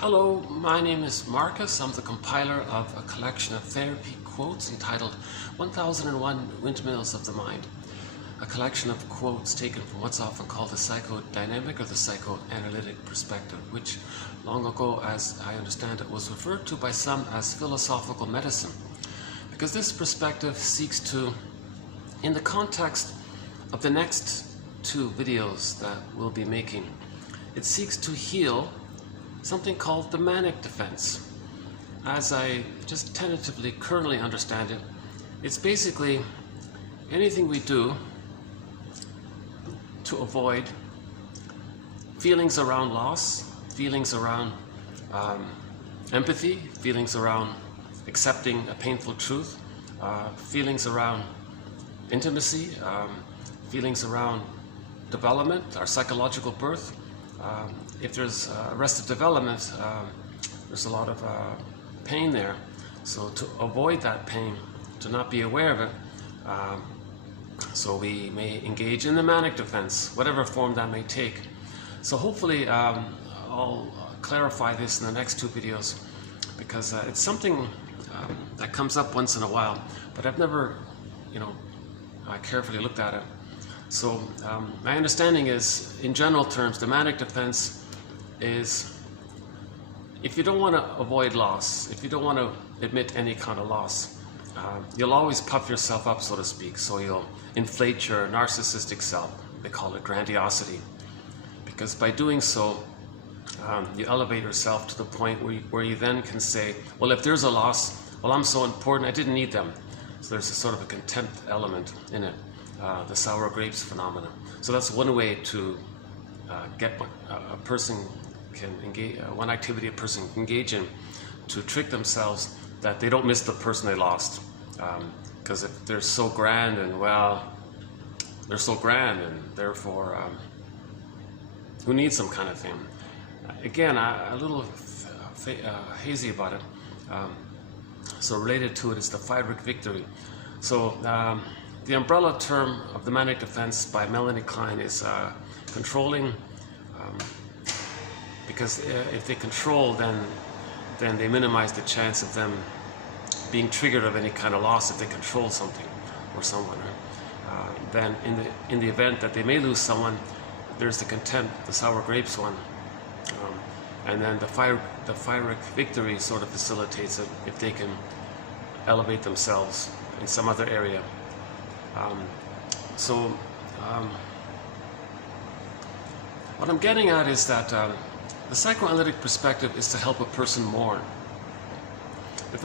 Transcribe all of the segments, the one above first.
Hello, my name is Marcus. I'm the compiler of a collection of therapy quotes entitled 1001 Windmills of the Mind. A collection of quotes taken from what's often called the psychodynamic or the psychoanalytic perspective, which long ago, as I understand it, was referred to by some as philosophical medicine. Because this perspective seeks to, in the context of the next two videos that we'll be making, it seeks to heal something called the manic defense. As I just tentatively currently understand it, it's basically anything we do to avoid feelings around loss, feelings around empathy, feelings around accepting a painful truth, feelings around intimacy, feelings around development, our psychological birth. If there's arrested development, there's a lot of pain there. So to avoid that pain, to not be aware of it, so we may engage in the manic defense, whatever form that may take. So hopefully I'll clarify this in the next two videos, because it's something that comes up once in a while, but I've never, carefully looked at it. So my understanding is, in general terms, the manic defense is if you don't want to avoid loss, if you don't want to admit any kind of loss, you'll always puff yourself up, so to speak. So you'll inflate your narcissistic self. They call it grandiosity. Because by doing so, you elevate yourself to the point where you then can say, well, if there's a loss, well, I'm so important, I didn't need them. So there's a sort of a contempt element in it. The sour grapes phenomenon. So that's one way to get a person can engage, one activity a person can engage in to trick themselves that they don't miss the person they lost. Because if they're so grand and, well, they're so grand and therefore who needs them kind of thing. Again, a little hazy about it. So related to it is the Firebreak victory. So the umbrella term of the manic defense by Melanie Klein is controlling, because if they control, then they minimize the chance of them being triggered of any kind of loss if they control something or someone. Then in the event that they may lose someone, there's the contempt, the sour grapes one, and then the Firebreak victory sort of facilitates it if they can elevate themselves in some other area. What I'm getting at is that the psychoanalytic perspective is to help a person mourn. If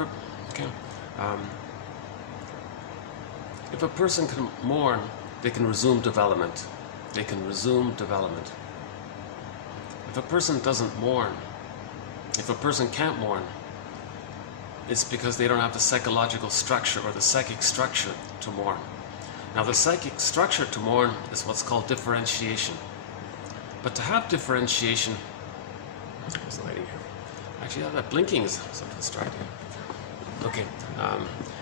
a person can mourn, they can resume development. They can resume development. If a person doesn't mourn, if a person can't mourn, it's because they don't have the psychological structure or the psychic structure to mourn. Now, the psychic structure to mourn is what's called differentiation. But to have differentiation, what's the lighting here? Actually, that blinking is sort of distracting. Okay,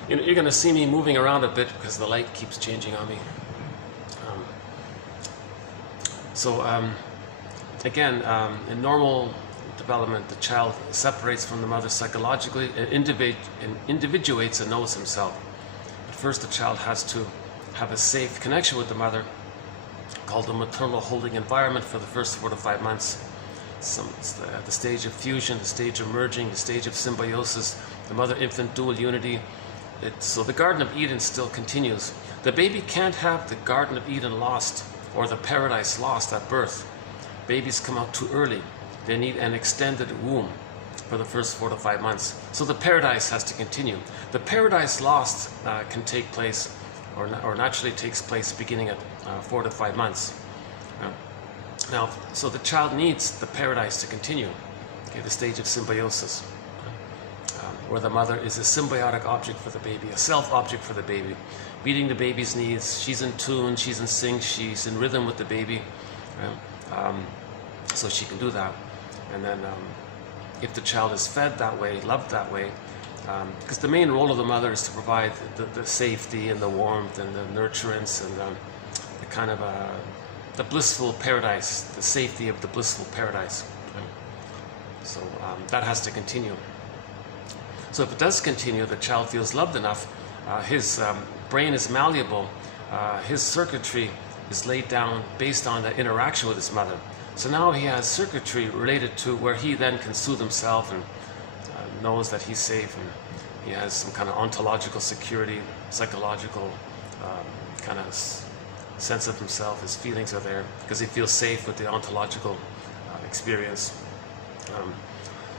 you're going to see me moving around a bit because the light keeps changing on me. Again, in normal development, the child separates from the mother psychologically and individuates and knows himself. But first, the child has to have a safe connection with the mother, called the maternal holding environment, for the first 4 to 5 months. It's the stage of fusion, the stage of merging, the stage of symbiosis, the mother-infant dual unity. So the Garden of Eden still continues. The baby can't have the Garden of Eden lost or the paradise lost at birth. Babies come out too early. They need an extended womb for the first 4 to 5 months. So the paradise has to continue. The paradise lost can take place or naturally takes place beginning at 4 to 5 months. Now, so the child needs the paradise to continue, the stage of symbiosis, where the mother is a symbiotic object for the baby, a self-object for the baby, meeting the baby's needs. She's in tune, she's in sync, she's in rhythm with the baby, so she can do that. And then if the child is fed that way, loved that way, because the main role of the mother is to provide the safety and the warmth and the nurturance and the kind of the blissful paradise, the safety of the blissful paradise. So that has to continue. So if it does continue, the child feels loved enough, his brain is malleable, his circuitry is laid down based on the interaction with his mother. So now he has circuitry related to where he then can soothe himself and knows that he's safe, and he has some kind of ontological security, psychological kind of sense of himself. His feelings are there because he feels safe with the ontological experience.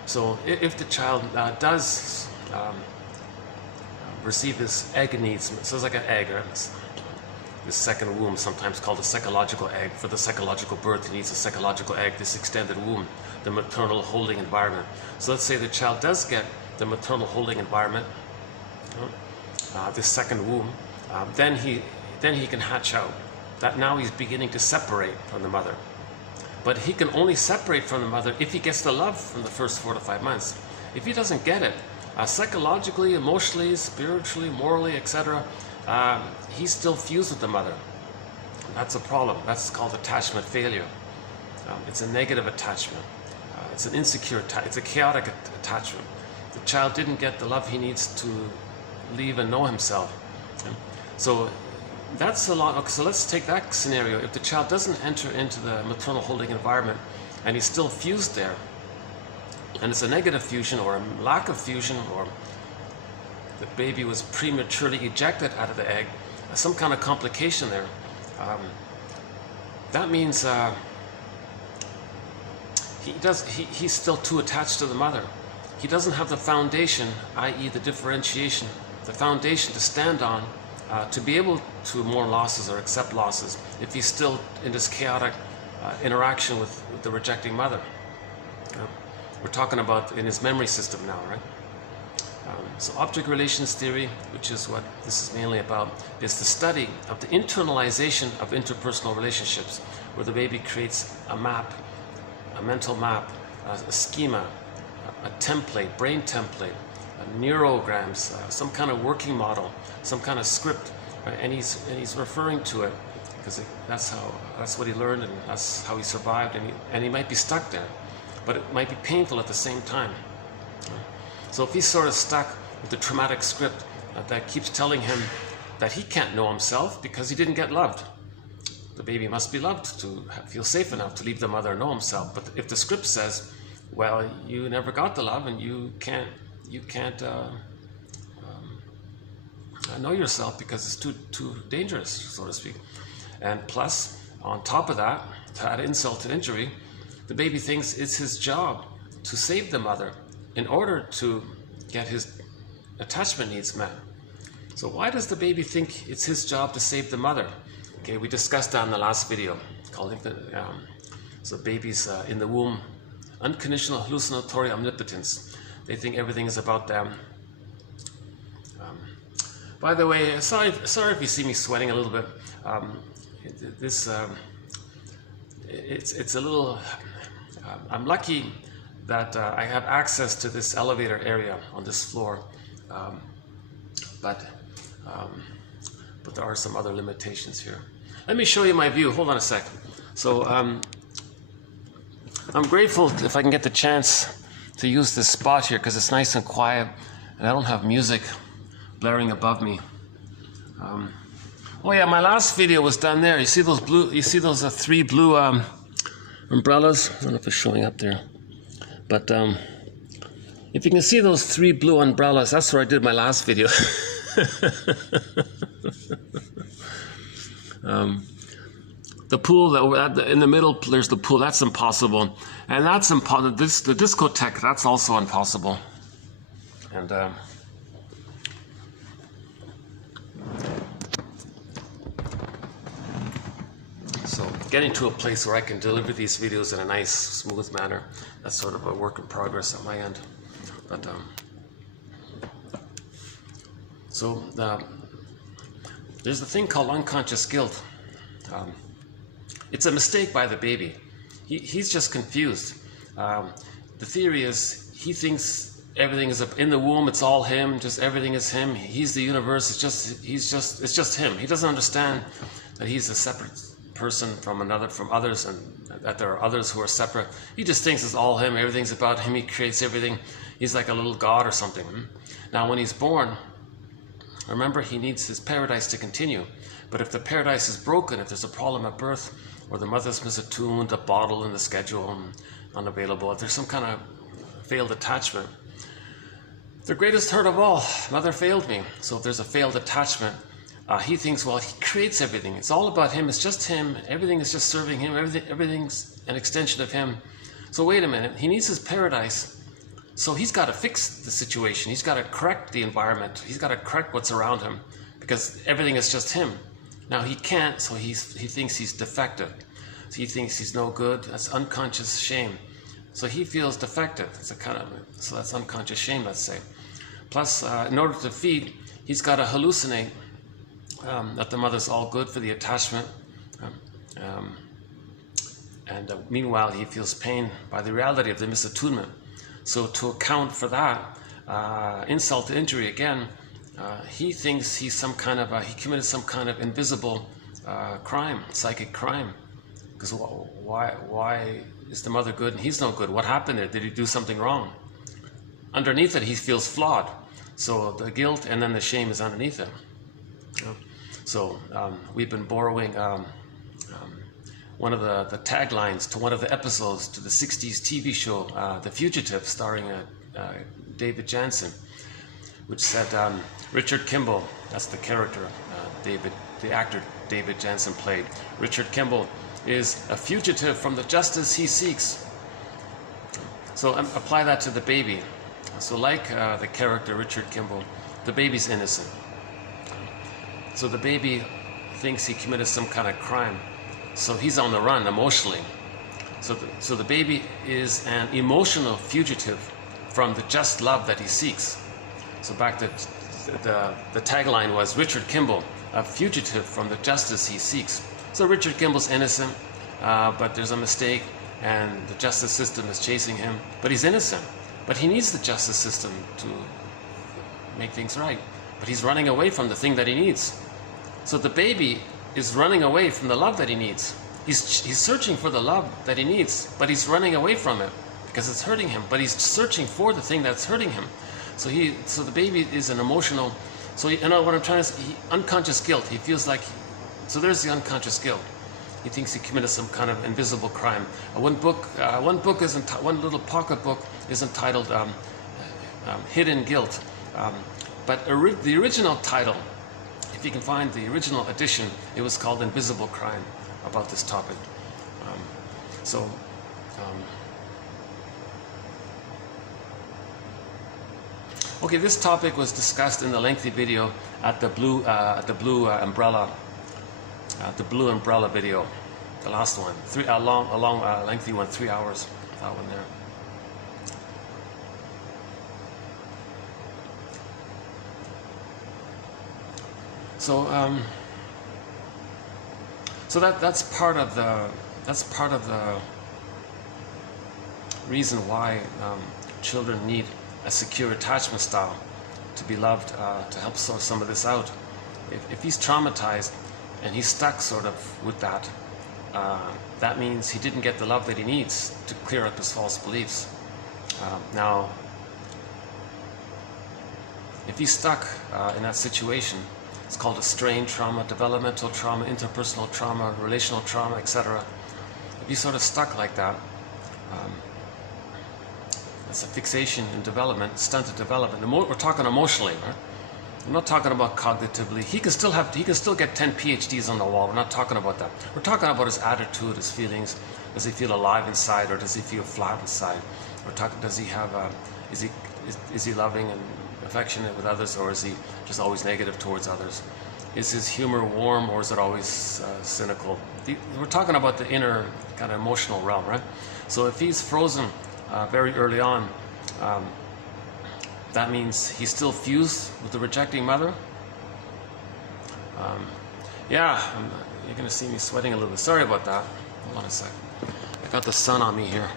So if the child does receive his egg needs, so it's like an egg, right? This second womb, sometimes called a psychological egg. For the psychological birth, he needs a psychological egg, this extended womb, the maternal holding environment. So let's say the child does get the maternal holding environment, this second womb, then he can hatch out. That now he's beginning to separate from the mother. But he can only separate from the mother if he gets the love from the first 4 to 5 months. If he doesn't get it, psychologically, emotionally, spiritually, morally, etc., he's still fused with the mother. That's a problem. That's called attachment failure. It's a negative attachment. It's an insecure attachment. It's a chaotic attachment. The child didn't get the love he needs to leave and know himself. So that's a lot. So let's take that scenario. If the child doesn't enter into the maternal holding environment and he's still fused there, and it's a negative fusion or a lack of fusion, or the baby was prematurely ejected out of the egg, some kind of complication there, that means he's still too attached to the mother. He doesn't have the foundation, i.e. the differentiation, the foundation to stand on to be able to mourn losses or accept losses if he's still in this chaotic interaction with the rejecting mother. We're talking about in his memory system now, right? So object relations theory, which is what this is mainly about, is the study of the internalization of interpersonal relationships, where the baby creates a map, a mental map, a schema, a template, brain template, neurograms, some kind of working model, some kind of script, right? And he's referring to it because that's what he learned, and that's how he survived, and he might be stuck there, but it might be painful at the same time. So if he's sort of stuck with the traumatic script that keeps telling him that he can't know himself because he didn't get loved. The baby must be loved to feel safe enough to leave the mother and know himself. But if the script says, well, you never got the love and you can't know yourself because it's too dangerous, so to speak. And plus, on top of that, to add insult to injury, the baby thinks it's his job to save the mother in order to get his attachment needs met. So why does the baby think it's his job to save the mother? Okay, we discussed that in the last video called so babies in the womb, unconditional hallucinatory omnipotence. They think everything is about them. By the way, sorry if you see me sweating a little bit. It's a little. I'm lucky that I have access to this elevator area on this floor, but there are some other limitations here. Let me show you my view. Hold on a sec. So I'm grateful if I can get the chance to use this spot here because it's nice and quiet, and I don't have music blaring above me. Oh yeah, my last video was done there. You see those blue? You see those 3 blue umbrellas? I don't know if it's showing up there. But if you can see those 3 blue umbrellas, that's where I did my last video. The pool in the middle, there's the pool. That's impossible, and that's impossible. The discotheque, that's also impossible. And so getting to a place where I can deliver these videos in a nice, smooth manner, that's sort of a work in progress on my end. But there's the thing called unconscious guilt. It's a mistake by the baby. He's just confused. The theory is he thinks everything is in the womb. It's all him. Just everything is him. He's the universe. It's just him. He doesn't understand that he's a separate person from others, and that there are others who are separate. He just thinks it's all him, everything's about him, he creates everything. He's like a little god or something. Now when he's born, remember, he needs his paradise to continue. But if the paradise is broken, if there's a problem at birth, or the mother's misattuned, a bottle in the schedule, unavailable, if there's some kind of failed attachment, the greatest hurt of all, mother failed me. So if there's a failed attachment, he thinks, well, he creates everything. It's all about him. It's just him. Everything is just serving him. Everything's an extension of him. So wait a minute. He needs his paradise. So he's got to fix the situation. He's got to correct the environment. He's got to correct what's around him because everything is just him. Now he can't, so he thinks he's defective. So he thinks he's no good. That's unconscious shame. So he feels defective. So that's unconscious shame, let's say. Plus, in order to feed, he's got to hallucinate that the mother's all good for the attachment. Meanwhile, he feels pain by the reality of the misattunement. So to account for that, insult to injury again, he thinks he's he committed some kind of invisible crime, psychic crime. Because why is the mother good and he's no good? What happened there? Did he do something wrong? Underneath it, he feels flawed. So the guilt and then the shame is underneath it. So we've been borrowing one of the taglines to one of the episodes to the 60s TV show, The Fugitive, starring David Jansen, which said, Richard Kimball, that's the character the actor David Jansen played. Richard Kimball is a fugitive from the justice he seeks. So apply that to the baby. So like the character Richard Kimball, the baby's innocent. So the baby thinks he committed some kind of crime. So he's on the run emotionally. So the baby is an emotional fugitive from the just love that he seeks. So back to the tagline was Richard Kimball, a fugitive from the justice he seeks. So Richard Kimball's innocent, but there's a mistake and the justice system is chasing him. But he's innocent, but he needs the justice system to make things right. But he's running away from the thing that he needs. So the baby is running away from the love that he needs. He's searching for the love that he needs, but he's running away from it because it's hurting him. But he's searching for the thing that's hurting him. So the baby is an emotional. So you know what I'm trying to say? Unconscious guilt. He feels like. So there's the unconscious guilt. He thinks he committed some kind of invisible crime. One little pocket book is entitled "Hidden Guilt," but the original title, if you can find the original edition, it was called "Invisible Crime," about this topic. Okay, this topic was discussed in the lengthy video at the blue umbrella video, the last one, a long lengthy one, 3 hours. That one there. So that's part of the reason why children need a secure attachment style to be loved, to help sort some of this out. If he's traumatized and he's stuck sort of with that, that means he didn't get the love that he needs to clear up his false beliefs. Now, if he's stuck in that situation, it's called a strain trauma, developmental trauma, interpersonal trauma, relational trauma, etc. If he's sort of stuck like that, it's a fixation in development, stunted development. We're talking emotionally, right? I'm not talking about cognitively. He can still get 10 PhDs on the wall. We're not talking about that. We're talking about his attitude, his feelings. Does he feel alive inside, or does he feel flat inside? We're talking. Does he have is he loving and affectionate with others, or is he just always negative towards others? Is his humor warm, or is it always cynical? We're talking about the inner kind of emotional realm, right? So if he's frozen very early on, that means he's still fused with the rejecting mother. Yeah, you're going to see me sweating a little bit. Sorry about that. Hold on a sec. I got the sun on me here.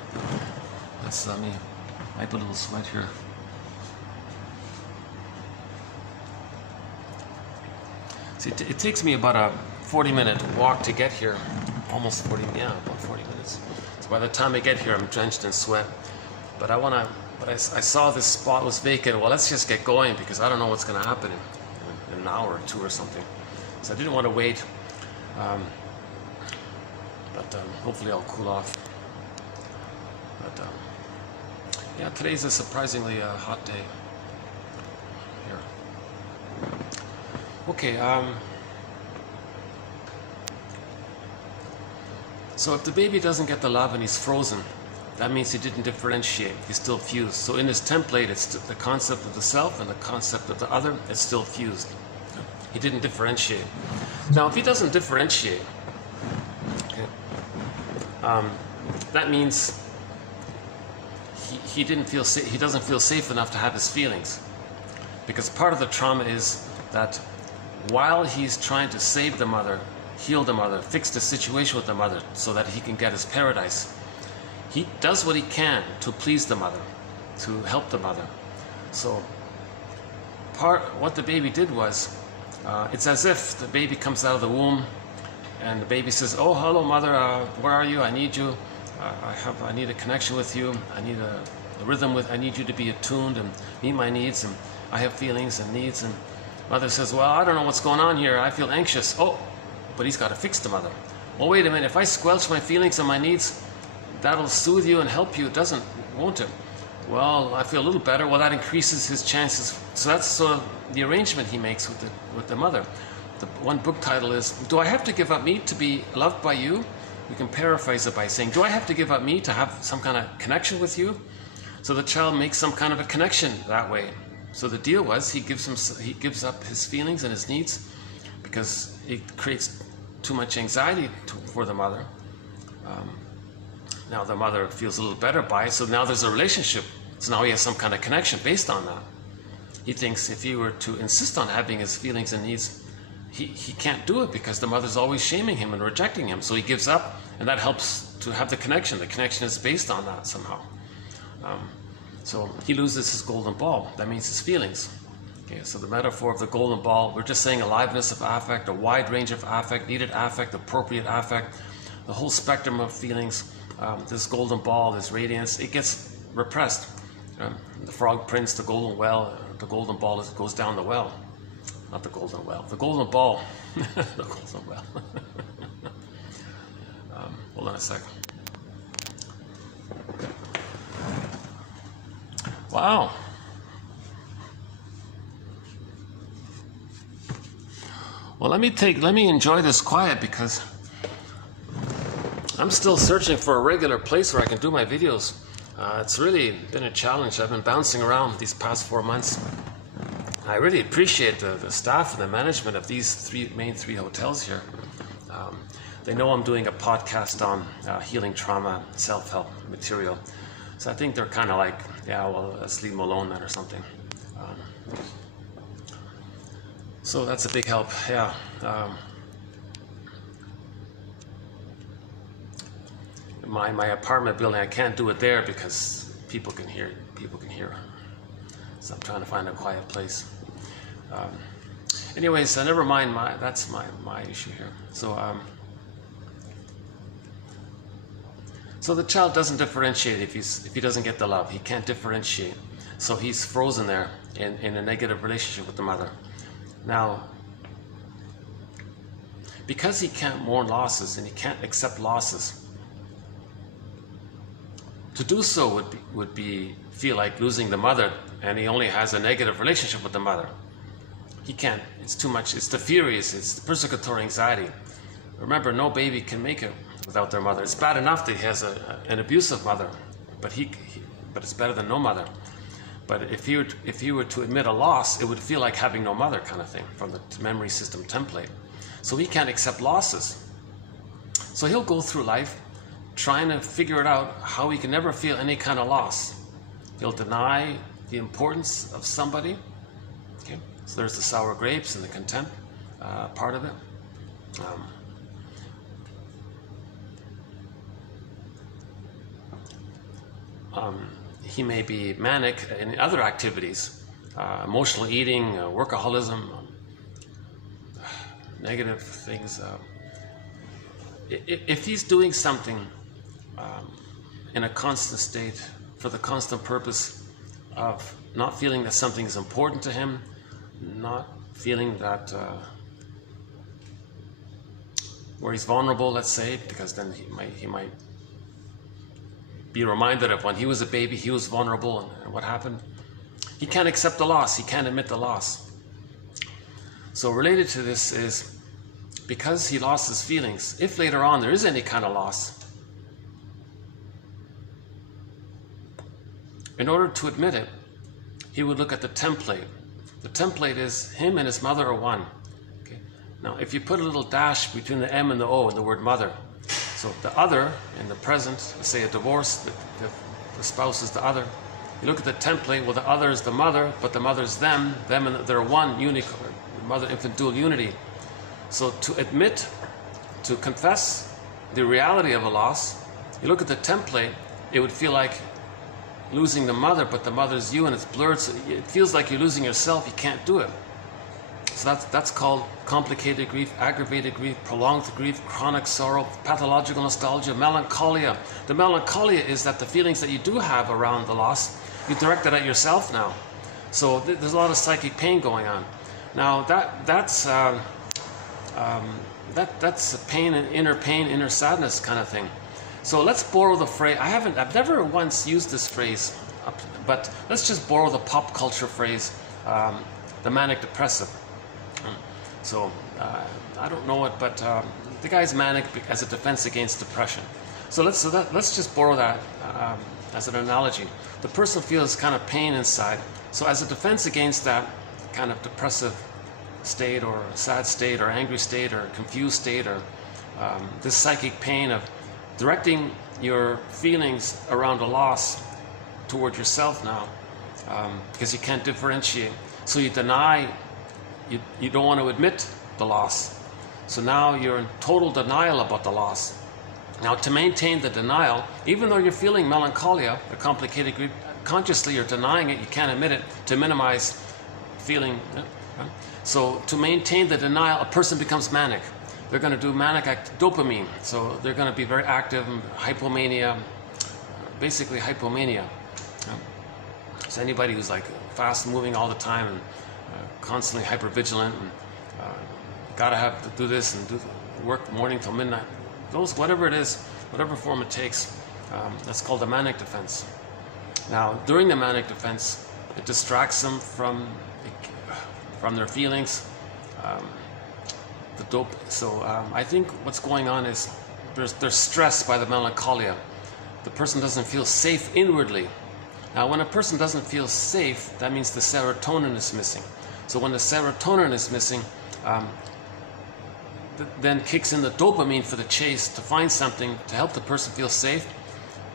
That's me. I put a little sweat here. See, it takes me about a 40-minute walk to get here almost 40, yeah, about 40 minutes. So by the time I get here, I'm drenched in sweat. But I saw this spot was vacant. Well, let's just get going because I don't know what's going to happen in an hour or two or something. So I didn't want to wait. But hopefully I'll cool off. But yeah, today's a surprisingly hot day here. Okay. So if the baby doesn't get the love and he's frozen, that means he didn't differentiate. He's still fused. So in his template, it's the concept of the self and the concept of the other is still fused. He didn't differentiate. Now, if he doesn't differentiate, okay, that means he doesn't feel safe enough to have his feelings, because part of the trauma is that while he's trying to save the mother, heal the mother, fix the situation with the mother so that he can get his paradise, he does what he can to please the mother, to help the mother. So what the baby did was, it's as if the baby comes out of the womb and the baby says, "Oh, hello mother, where are you? I need you. I need a connection with you. I need a rhythm with, I need you to be attuned and meet my needs, and I have feelings and needs." And mother says, "Well, I don't know what's going on here. I feel anxious." Oh, but he's got to fix the mother. "Well, wait a minute, if I squelch my feelings and my needs, that'll soothe you and help you. It doesn't, won't it?" "Well, I feel a little better." Well, that increases his chances. So that's sort of the arrangement he makes with the mother. The one book title is, "Do I have to give up me to be loved by you?" We can paraphrase it by saying, "Do I have to give up me to have some kind of connection with you?" So the child makes some kind of a connection that way. So the deal was he gives up his feelings and his needs because it creates too much anxiety for the mother. Now the mother feels a little better by it, so now there's a relationship. So now he has some kind of connection based on that. He thinks if he were to insist on having his feelings and needs, he can't do it because the mother's always shaming him and rejecting him. So he gives up, and that helps to have the connection. The connection is based on that somehow. So he loses his golden ball. That means his feelings. Okay, so the metaphor of the golden ball, we're just saying aliveness of affect, a wide range of affect, needed affect, appropriate affect, the whole spectrum of feelings. This golden ball, this radiance, it gets repressed. The frog prince, the golden well, the golden ball goes down the well. Not the golden well, the golden ball. The golden well. Hold on a second. Wow. Well, let me enjoy this quiet because I'm still searching for a regular place where I can do my videos. It's really been a challenge. I've been bouncing around these past 4 months. I really appreciate the staff and the management of these main three hotels here. They know I'm doing a podcast on healing trauma, self-help material. So I think they're kind of like, yeah, well, let's leave them alone then or something. So that's a big help, yeah. My apartment building, I can't do it there because people can hear. So I'm trying to find a quiet place. Anyways, never mind. That's my issue here. So the child doesn't differentiate if he doesn't get the love. He can't differentiate. So he's frozen there in a negative relationship with the mother. Now, because he can't mourn losses and he can't accept losses, to do so would feel like losing the mother, and he only has a negative relationship with the mother. He can't. It's too much. It's the furies. It's the persecutory anxiety. Remember, no baby can make it without their mother. It's bad enough that he has an abusive mother, but it's better than no mother. But if he were to admit a loss, it would feel like having no mother, kind of thing, from the memory system template. So he can't accept losses. So he'll go through life trying to figure it out how he can never feel any kind of loss. He'll deny the importance of somebody. Okay? So there's the sour grapes and the contempt part of it. He may be manic in other activities, emotional eating, workaholism, negative things. if he's doing something in a constant state for the constant purpose of not feeling that something is important to him, not feeling that where he's vulnerable, let's say, because then he might be reminded of when he was a baby, he was vulnerable, and what happened. He can't accept the loss. He can't admit the loss. So related to this is, because he lost his feelings, if later on there is any kind of loss, in order to admit it, he would look at the template. The template is him and his mother are one. Okay? Now, if you put a little dash between the M and the O in the word mother, so the other in the present, say a divorce, the spouse is the other. You look at the template, well, the other is the mother, but the mother's them and they're one, unicorn, mother-infant dual unity. So to admit, to confess the reality of a loss, you look at the template, it would feel like losing the mother, but the mother's you and it's blurred, so it feels like you're losing yourself, you can't do it. So that's called complicated grief, aggravated grief, prolonged grief, chronic sorrow, pathological nostalgia, melancholia. The melancholia is that the feelings that you do have around the loss, you direct it at yourself now. So there's a lot of psychic pain going on. Now that's pain, inner sadness kind of thing. So let's borrow the phrase. I've never once used this phrase, but let's just borrow the pop culture phrase, the manic depressive. So I don't know it, but the guy's manic as a defense against depression. So let's just borrow that as an analogy. The person feels kind of pain inside. So as a defense against that kind of depressive state or sad state or angry state or confused state or this psychic pain of directing your feelings around a loss toward yourself now, because you can't differentiate. So you deny, you don't want to admit the loss. So now you're in total denial about the loss. Now to maintain the denial, even though you're feeling melancholia, a complicated grief, consciously you're denying it, you can't admit it, to minimize feeling. So to maintain the denial, a person becomes manic. They're going to do manic dopamine. So they're going to be very active, hypomania, basically hypomania. So anybody who's like fast moving all the time and constantly hypervigilant and gotta do this and do work morning till midnight, whatever it is, whatever form it takes, that's called a manic defense. Now during the manic defense, it distracts them from their feelings. So I think what's going on is they're stressed by the melancholia. The person doesn't feel safe inwardly. Now when a person doesn't feel safe, that means the serotonin is missing. So when the serotonin is missing, then kicks in the dopamine for the chase to find something to help the person feel safe,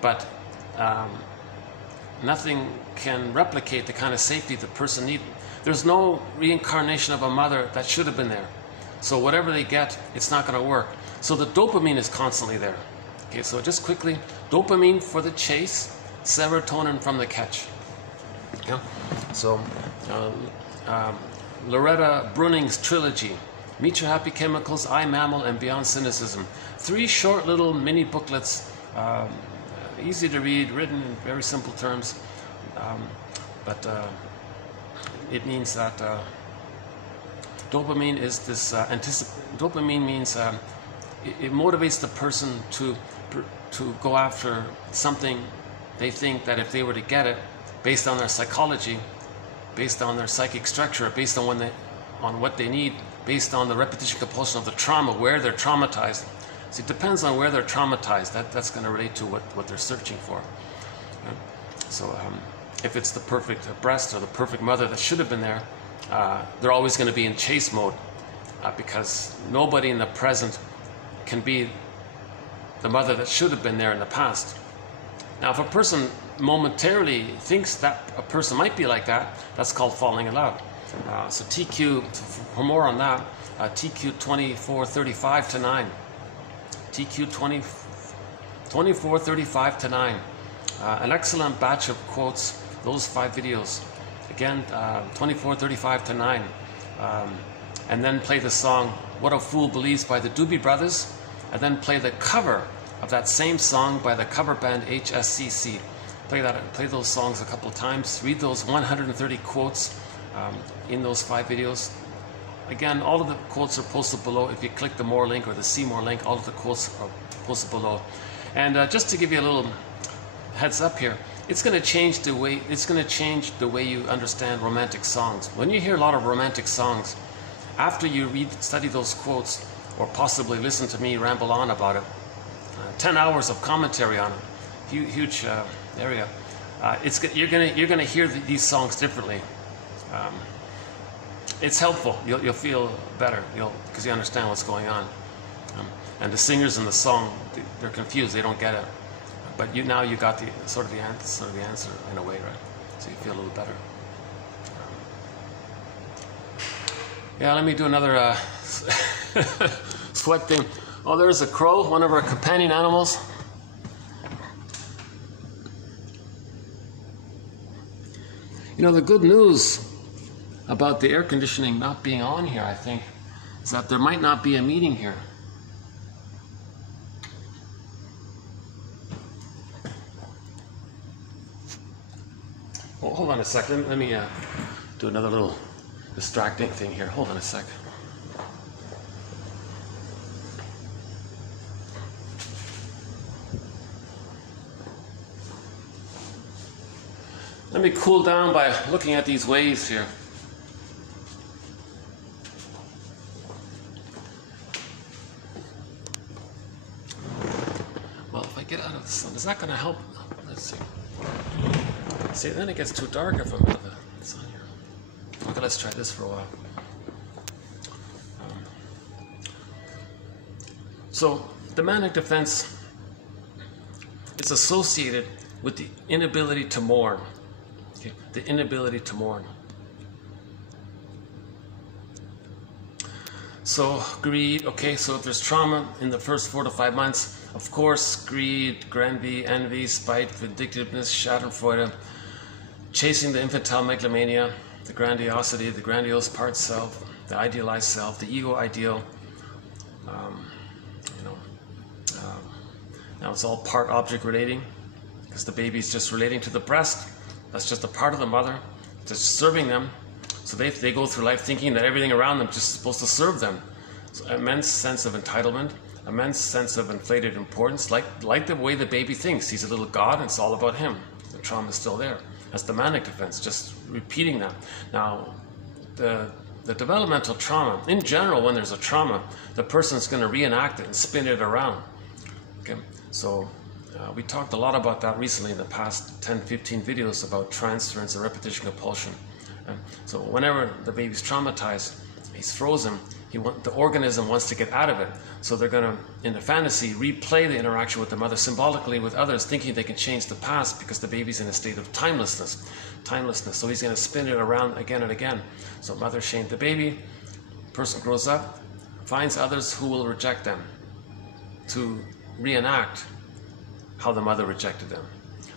but nothing can replicate the kind of safety the person needs. There's no reincarnation of a mother that should have been there. So whatever they get, it's not going to work. So the dopamine is constantly there. Okay, so just quickly, dopamine for the chase, serotonin from the catch. Yeah? So Loretta Brunning's trilogy, Meet Your Happy Chemicals, I, Mammal, and Beyond Cynicism. 3 short little mini booklets, easy to read, written in very simple terms, but it means that dopamine is this dopamine means it motivates the person to go after something they think that if they were to get it, based on their psychology, based on their psychic structure, based on what they need, based on the repetition compulsion of the trauma, where they're traumatized. So it depends on where they're traumatized. That's going to relate to what they're searching for. So if it's the perfect breast or the perfect mother that should have been there, they're always going to be in chase mode, because nobody in the present can be the mother that should have been there in the past. Now if a person momentarily thinks that a person might be like that, that's called falling in love. So TQ, for more on that, TQ 2435-9. TQ 2435-9. An excellent batch of quotes, those 5 videos. Again, 2435-9. And then play the song What a Fool Believes by the Doobie Brothers. and then play the cover of that same song by the cover band HSCC. Play those songs a couple of times, read those 130 quotes in those 5 videos. Again, all of the quotes are posted below. If you click the more link or the see more link, all of the quotes are posted below. And just to give you a little heads up here, it's going to change the way you understand romantic songs. When you hear a lot of romantic songs, after you study those quotes, or possibly listen to me ramble on about it, 10 hours of commentary on it, huge area, you're gonna hear these songs differently. It's helpful. You'll feel better because you understand what's going on. And the singers in the song, they're confused. They don't get it. But now you got the sort of the answer in a way, right? So you feel a little better. Yeah, let me do another sweat thing. Oh, there's a crow, one of our companion animals. You know, the good news about the air conditioning not being on here, I think, is that there might not be a meeting here. Oh, hold on a second. Let me do another little distracting thing here. Hold on a sec. Let me cool down by looking at these waves here. Well, if I get out of the sun, is that going to help? Let's see. See, then it gets too dark if I'm out of the sun here. Okay, let's try this for a while. So, the manic defense is associated with the inability to mourn. Okay? The inability to mourn. So, greed, okay, so if there's trauma in the first 4 to 5 months, of course, greed, envy, spite, vindictiveness, schadenfreude, chasing the infantile megalomania, the grandiosity, the grandiose part self, the idealized self, the ego ideal. Now it's all part object relating, because the baby's just relating to the breast. That's just a part of the mother, just serving them. So they go through life thinking that everything around them is just supposed to serve them. So immense sense of entitlement, immense sense of inflated importance, like the way the baby thinks. He's a little god and it's all about him. The trauma is still there. That's the manic defense, just repeating that. Now, the developmental trauma, in general, when there's a trauma, the person's going to reenact it and spin it around. Okay, so we talked a lot about that recently in the past 10, 15 videos about transference and repetition compulsion. So whenever the baby's traumatized, he's frozen, the organism wants to get out of it. So they're going to, in the fantasy, replay the interaction with the mother symbolically with others, thinking they can change the past because the baby's in a state of timelessness. So he's going to spin it around again and again. So mother shamed the baby, person grows up, finds others who will reject them to reenact how the mother rejected them.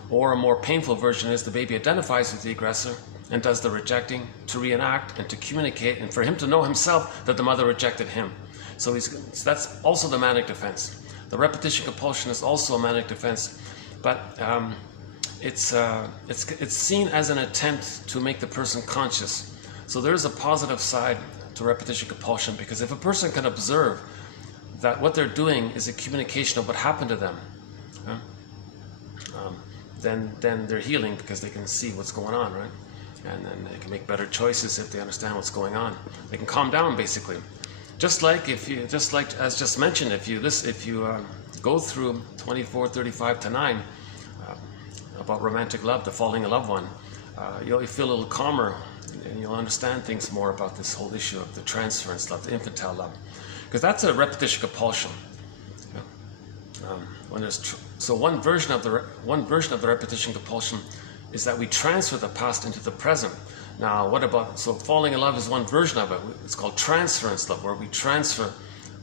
Or a more painful version is the baby identifies with the aggressor and does the rejecting to reenact and to communicate and for him to know himself that the mother rejected him. So that's also the manic defense. The repetition compulsion is also a manic defense, but it's seen as an attempt to make the person conscious. So there's a positive side to repetition compulsion, because if a person can observe that what they're doing is a communication of what happened to them, then they're healing because they can see what's going on, right? And then they can make better choices if they understand what's going on. They can calm down, basically. Just like as just mentioned, if you go through 24, 35 to 9 about romantic love, the falling in love one, you'll feel a little calmer and you'll understand things more about this whole issue of the transference love, the infantile love, because that's a repetition compulsion. So one version of the repetition compulsion is that we transfer the past into the present. Now, so falling in love is one version of it. It's called transference love, where we transfer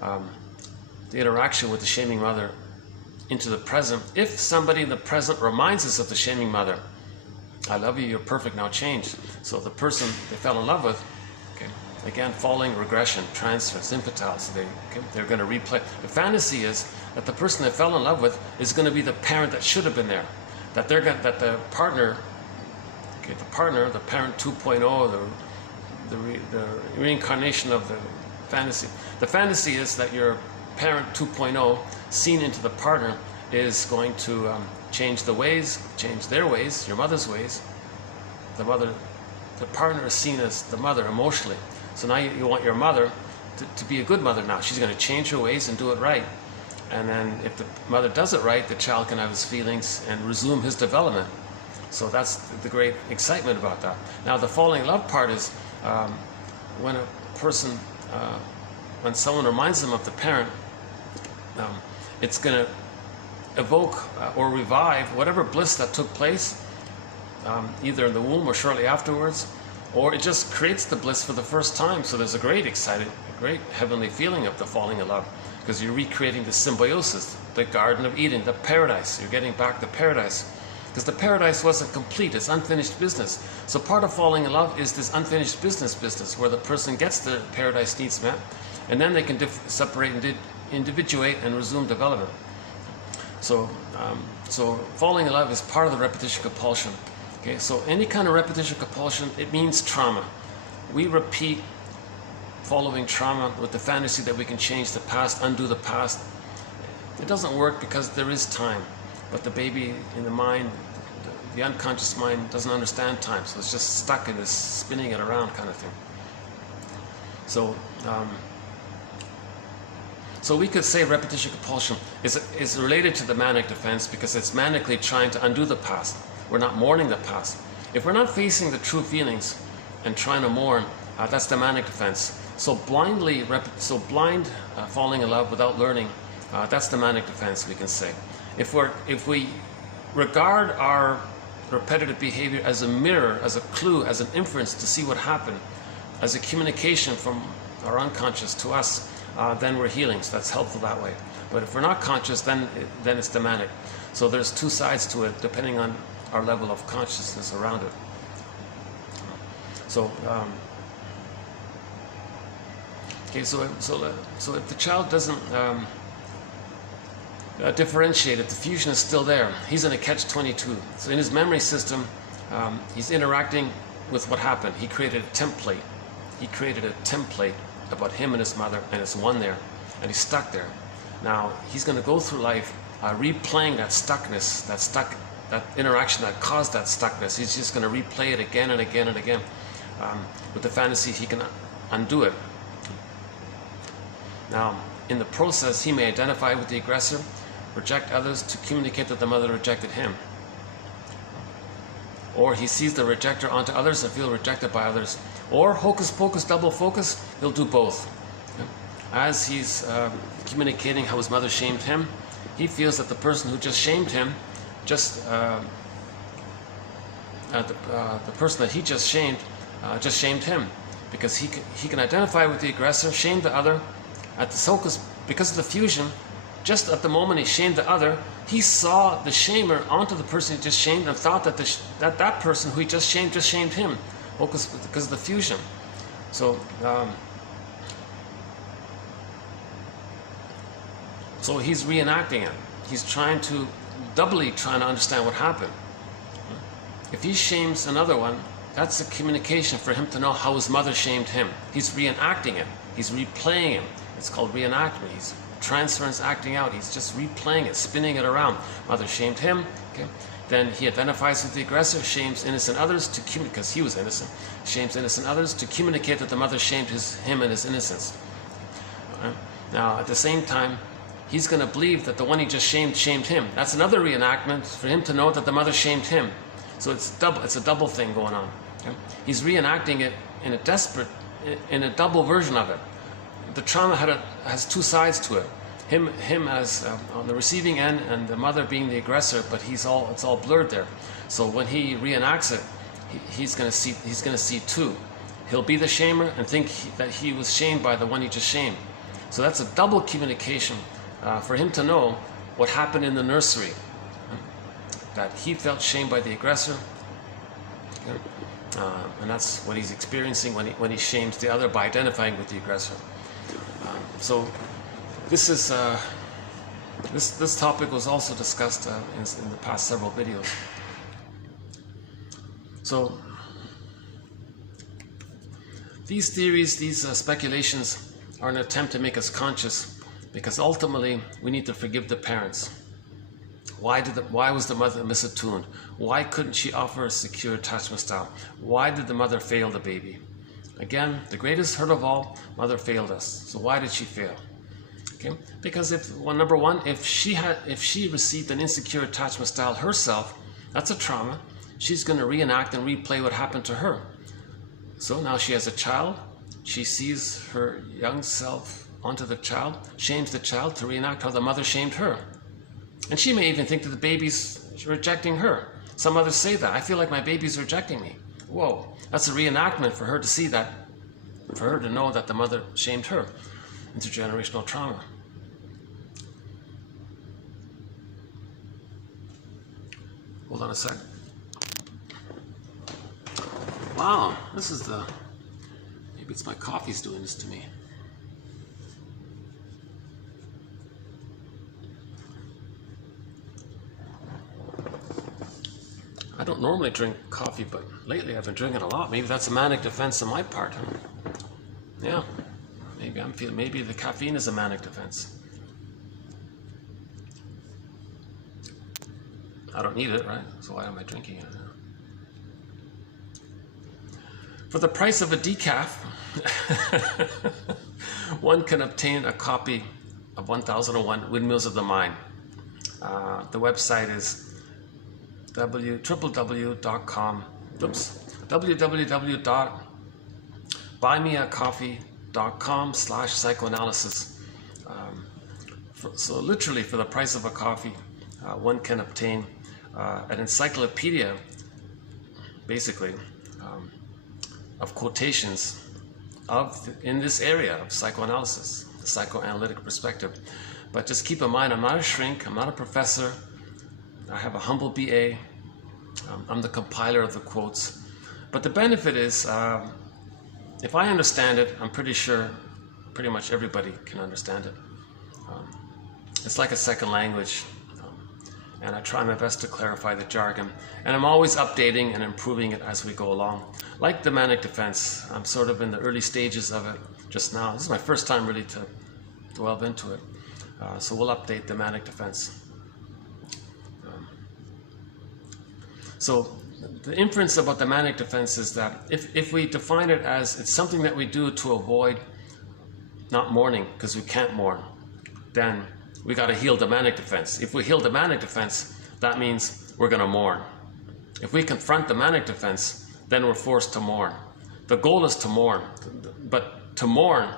the interaction with the shaming mother into the present. If somebody in the present reminds us of the shaming mother, I love you, you're perfect, now change. So the person they fell in love with, okay, Again, falling regression, transference, impotence. They're going to replay. The fantasy is that the person they fell in love with is going to be the parent that should have been there. That the partner, the parent 2.0, the reincarnation of the fantasy. The fantasy is that your parent 2.0, seen into the partner, is going to change their ways, your mother's ways. The partner is seen as the mother emotionally. So now you want your mother to be a good mother now. She's going to change her ways and do it right. And then if the mother does it right, the child can have his feelings and resume his development. So that's the great excitement about that. Now the falling in love part is when a person, when someone reminds them of the parent, it's going to evoke or revive whatever bliss that took place, either in the womb or shortly afterwards, or it just creates the bliss for the first time. So there's a great heavenly feeling of the falling in love, because you're recreating the symbiosis, the Garden of Eden, the paradise. You're getting back the paradise, because the paradise wasn't complete. It's unfinished business. So part of falling in love is this unfinished business where the person gets the paradise needs met, and then they can separate and individuate and resume development. So falling in love is part of the repetition compulsion. Okay, so any kind of repetition compulsion, it means trauma. We repeat following trauma with the fantasy that we can change the past, undo the past. It doesn't work because there is time, but the baby in the mind, the unconscious mind, doesn't understand time, so it's just stuck in this spinning it around kind of thing. So we could say repetition compulsion is related to the manic defense, because it's manically trying to undo the past. We're not mourning the past. If we're not facing the true feelings and trying to mourn, that's the manic defense. So blind falling in love without learning, that's the manic defense, we can say. If we regard our repetitive behavior as a mirror, as a clue, as an inference to see what happened, as a communication from our unconscious to us, then we're healing. So that's helpful that way. But if we're not conscious, then it's demonic. So there's two sides to it, depending on our level of consciousness around it. So if the child doesn't differentiate it, the fusion is still there. He's in a catch-22. So in his memory system, he's interacting with what happened. He created a template. About him and his mother, and it's one there, and he's stuck there. Now he's going to go through life replaying that stuckness, that interaction that caused that stuckness. He's just going to replay it again and again and again, with the fantasy he can undo it. Now in the process, he may identify with the aggressor, reject others to communicate that the mother rejected him, or he sees the rejector onto others and feel rejected by others. Or hocus pocus, double focus, he'll do both. As he's communicating how his mother shamed him, he feels that the person who just shamed him, the person that he just shamed him, because he can identify with the aggressor, shame the other. At the hocus, because of the fusion, just at the moment he shamed the other, he saw the shamer onto the person he just shamed and thought that that person who he just shamed him. Because of the fusion. So he's reenacting it. He's doubly trying to understand what happened. If he shames another one, that's a communication for him to know how his mother shamed him. He's reenacting it. He's replaying it. It's called reenactment. He's transference acting out. He's just replaying it, spinning it around. Mother shamed him. Okay. Then he identifies with the aggressor, shames innocent others because he was innocent, shames innocent others to communicate that the mother shamed him and his innocence. Right? Now, at the same time, he's going to believe that the one he just shamed him. That's another reenactment for him to know that the mother shamed him. So it's a double thing going on. Okay? He's reenacting it in a double version of it. The trauma has two sides to it. Him as on the receiving end, and the mother being the aggressor, but it's all blurred there. So when he reenacts it, he's going to see two. He'll be the shamer and think that he was shamed by the one he just shamed. So that's a double communication for him to know what happened in the nursery. That he felt shamed by the aggressor, Okay? And that's what he's experiencing when he shames the other by identifying with the aggressor. So this is this topic was also discussed in the past several videos. So these theories, these speculations are an attempt to make us conscious, because ultimately we need to forgive the parents. Why was the mother misattuned? Why couldn't she offer a secure attachment style? Why did the mother fail the baby? Again, the greatest hurt of all, mother failed us. So why did she fail? Okay? Because number one, if she received an insecure attachment style herself, that's a trauma. She's going to reenact and replay what happened to her. So now she has a child. She sees her young self onto the child, shames the child to reenact how the mother shamed her. And she may even think that the baby's rejecting her. Some others say that. I feel like my baby's rejecting me. Whoa, that's a reenactment for her to see that, for her to know that the mother shamed her. Intergenerational trauma. Hold on a sec. Wow, this is maybe it's my coffee's doing this to me. I don't normally drink coffee, but lately I've been drinking a lot. Maybe that's a manic defense on my part. Yeah, maybe the caffeine is a manic defense. I don't need it, right? So why am I drinking it? For the price of a decaf, one can obtain a copy of 1001 Windmills of the Mind. The website is www.buymeacoffee.com/psychoanalysis. So literally for the price of a coffee, one can obtain an encyclopedia, basically, of quotations in this area of psychoanalysis, the psychoanalytic perspective. But just keep in mind, I'm not a shrink, I'm not a professor. I have a humble BA. I'm the compiler of the quotes. But the benefit is, if I understand it, I'm pretty sure pretty much everybody can understand it. It's like a second language. And I try my best to clarify the jargon. And I'm always updating and improving it as we go along. Like the manic defense, I'm sort of in the early stages of it just now. This is my first time really to delve into it. So we'll update the manic defense. So the inference about the manic defense is that if we define it as it's something that we do to avoid not mourning because we can't mourn, then we got to heal the manic defense. If we heal the manic defense, that means we're going to mourn. If we confront the manic defense, then we're forced to mourn. The goal is to mourn, but to mourn,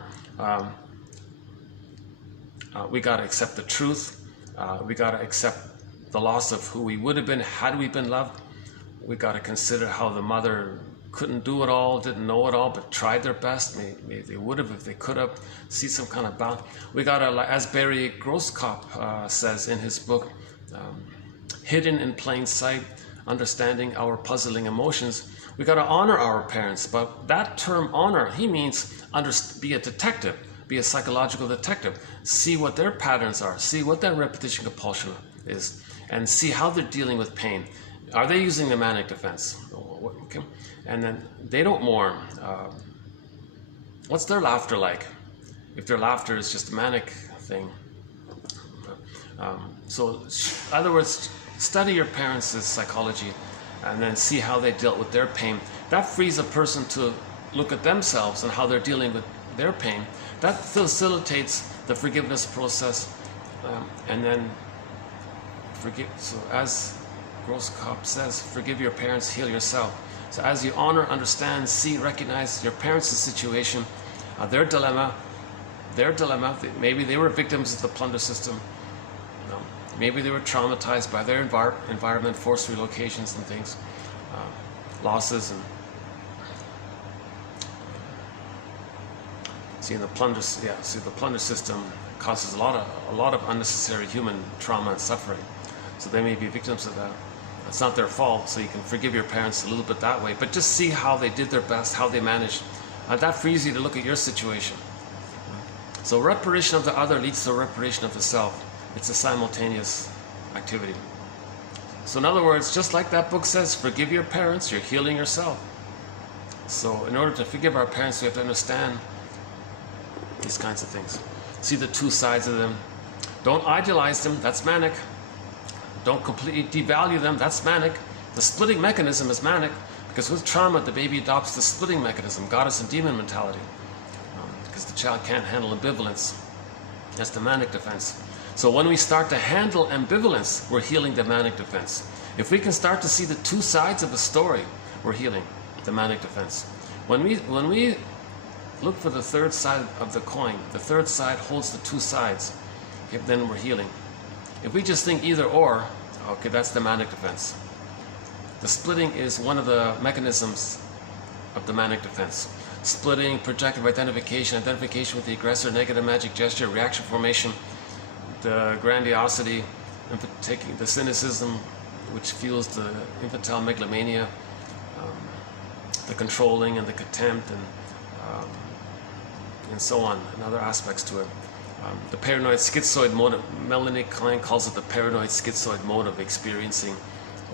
we got to accept the truth. We got to accept the loss of who we would have been had we been loved. We got to consider how the mother couldn't do it all, didn't know it all, but tried their best. Maybe they would have if they could have. See some kind of balance. We got to, as Barry Grosskopf says in his book, Hidden in Plain Sight, Understanding Our Puzzling Emotions, we got to honor our parents. But that term honor, he means be a detective, be a psychological detective. See what their patterns are, see what their repetition compulsion is, and see how they're dealing with pain. Are they using the manic defense? Okay. And then they don't mourn. What's their laughter like? If their laughter is just a manic thing. So, in other words, study your parents' psychology and then see how they dealt with their pain. That frees a person to look at themselves and how they're dealing with their pain. That facilitates the forgiveness process. And then forgive. So as Grosskopf says, forgive your parents, heal yourself. So as you honor, understand, see, recognize your parents' situation, their dilemma, maybe they were victims of the plunder system. Maybe they were traumatized by their environment, forced relocations and things, losses, and the plunder system causes a lot of unnecessary human trauma and suffering. So they may be victims of that. It's not their fault, so you can forgive your parents a little bit that way. But just see how they did their best, how they managed. That frees you to look at your situation. So reparation of the other leads to reparation of the self. It's a simultaneous activity. So in other words, just like that book says, forgive your parents, you're healing yourself. So in order to forgive our parents, we have to understand these kinds of things. See the two sides of them. Don't idealize them, that's manic. Don't completely devalue them, that's manic. The splitting mechanism is manic, because with trauma, the baby adopts the splitting mechanism, goddess and demon mentality. Because the child can't handle ambivalence. That's the manic defense. So when we start to handle ambivalence, we're healing the manic defense. If we can start to see the two sides of a story, we're healing the manic defense. When we look for the third side of the coin, the third side holds the two sides, okay, then we're healing. If we just think either or, okay, that's the manic defense. The splitting is one of the mechanisms of the manic defense. Splitting, projective identification, identification with the aggressor, negative magic gesture, reaction formation, the grandiosity, taking the cynicism, which fuels the infantile megalomania, the controlling and the contempt, and so on, and other aspects to it. The paranoid schizoid mode, Melanie Klein calls it the paranoid schizoid mode of experiencing,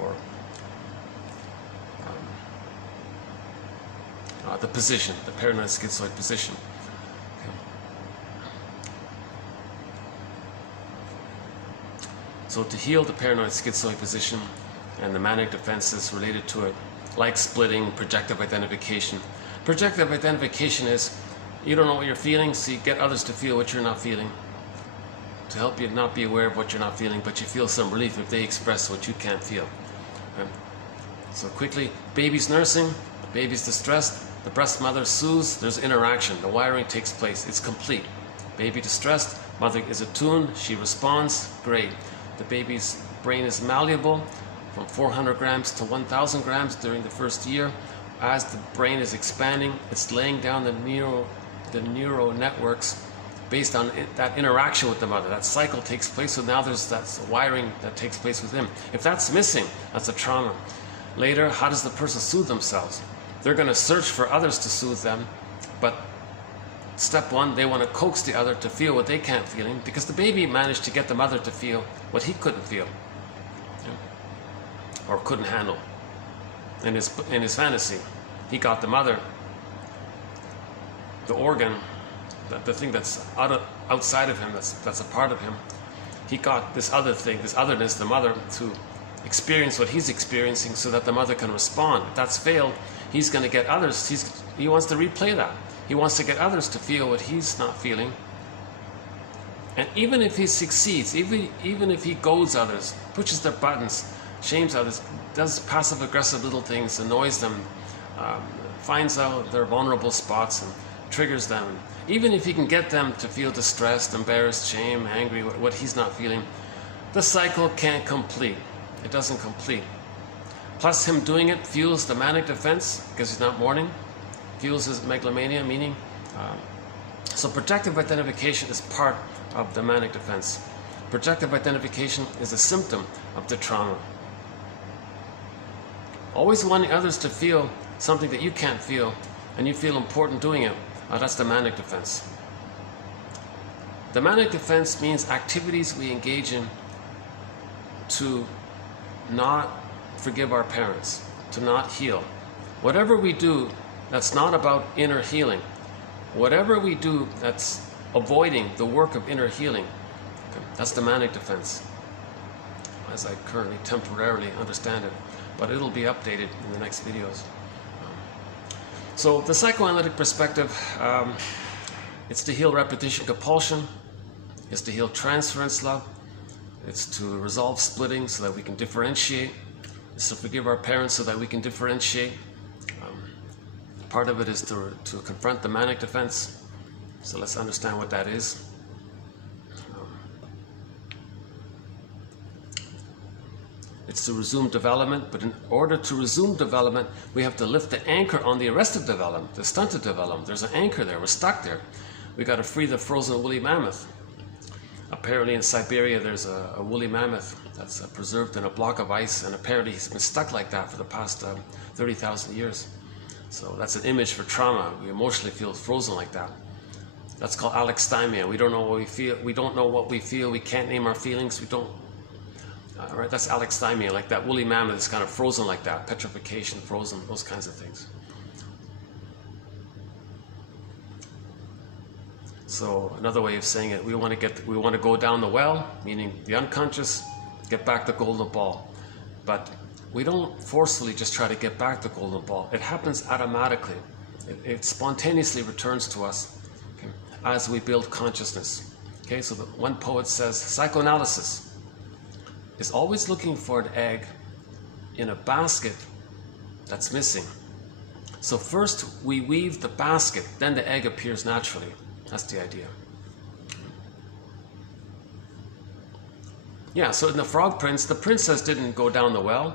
or the position, the paranoid schizoid position. Okay. So to heal the paranoid schizoid position and the manic defenses related to it, like splitting, projective identification. Projective identification is you don't know what you're feeling, so you get others to feel what you're not feeling, to help you not be aware of what you're not feeling, but you feel some relief if they express what you can't feel. Okay. So quickly, baby's nursing, baby's distressed, the breast mother soothes, there's interaction, the wiring takes place, it's complete. Baby distressed, mother is attuned, she responds, great. The baby's brain is malleable from 400 grams to 1,000 grams during the first year. As the brain is expanding, it's laying down the neural networks based on that interaction with the mother. That cycle takes place, so now there's that wiring that takes place with him. If that's missing, that's a trauma. Later, how does the person soothe themselves? They're going to search for others to soothe them, but step one, they want to coax the other to feel what they can't feel, because the baby managed to get the mother to feel what he couldn't feel, or couldn't handle. In his fantasy, he got the mother, the organ, the thing that's outside of him, that's a part of him. He got this other thing, this otherness, the mother, to experience what he's experiencing so that the mother can respond. If that's failed, he's going to get others. He wants to replay that. He wants to get others to feel what he's not feeling. And even if he succeeds, even if he goads others, pushes their buttons, shames others, does passive-aggressive little things, annoys them, finds out their vulnerable spots and triggers them. Even if he can get them to feel distressed, embarrassed, shame, angry, what he's not feeling, the cycle can't complete. It doesn't complete. Plus him doing it fuels the manic defense, because he's not mourning, fuels his megalomania, meaning. So projective identification is part of the manic defense. Projective identification is a symptom of the trauma. Always wanting others to feel something that you can't feel, and you feel important doing it, that's the manic defense. The manic defense means activities we engage in to not forgive our parents, to not heal. Whatever we do that's not about inner healing, whatever we do that's avoiding the work of inner healing, that's the manic defense, as I currently temporarily understand it, but it'll be updated in the next videos. So the psychoanalytic perspective, it's to heal repetition compulsion, it's to heal transference love, it's to resolve splitting so that we can differentiate, it's to forgive our parents so that we can differentiate. Part of it is to confront the manic defense, so let's understand what that is. It's to resume development, but in order to resume development, we have to lift the anchor on the arrested development, the stunted development. There's an anchor there, we're stuck there. We got to free the frozen woolly mammoth. Apparently in Siberia there's a woolly mammoth that's preserved in a block of ice, and apparently he's been stuck like that for the past 30,000 years. So that's an image for trauma. We emotionally feel frozen like that. That's called alexithymia. We don't know what we feel. We don't know what we feel. We can't name our feelings. We don't. Right? That's alexithymia, like that woolly mammoth is kind of frozen like that. Petrification, frozen, those kinds of things. So another way of saying it, we want to go down the well, meaning the unconscious, get back the golden ball. But we don't forcefully just try to get back the golden ball. It happens automatically. It spontaneously returns to us, okay, as we build consciousness. Okay, so one poet says, psychoanalysis is always looking for an egg in a basket that's missing. So first we weave the basket, then the egg appears naturally. That's the idea. Yeah, so in the Frog Prince, the princess didn't go down the well.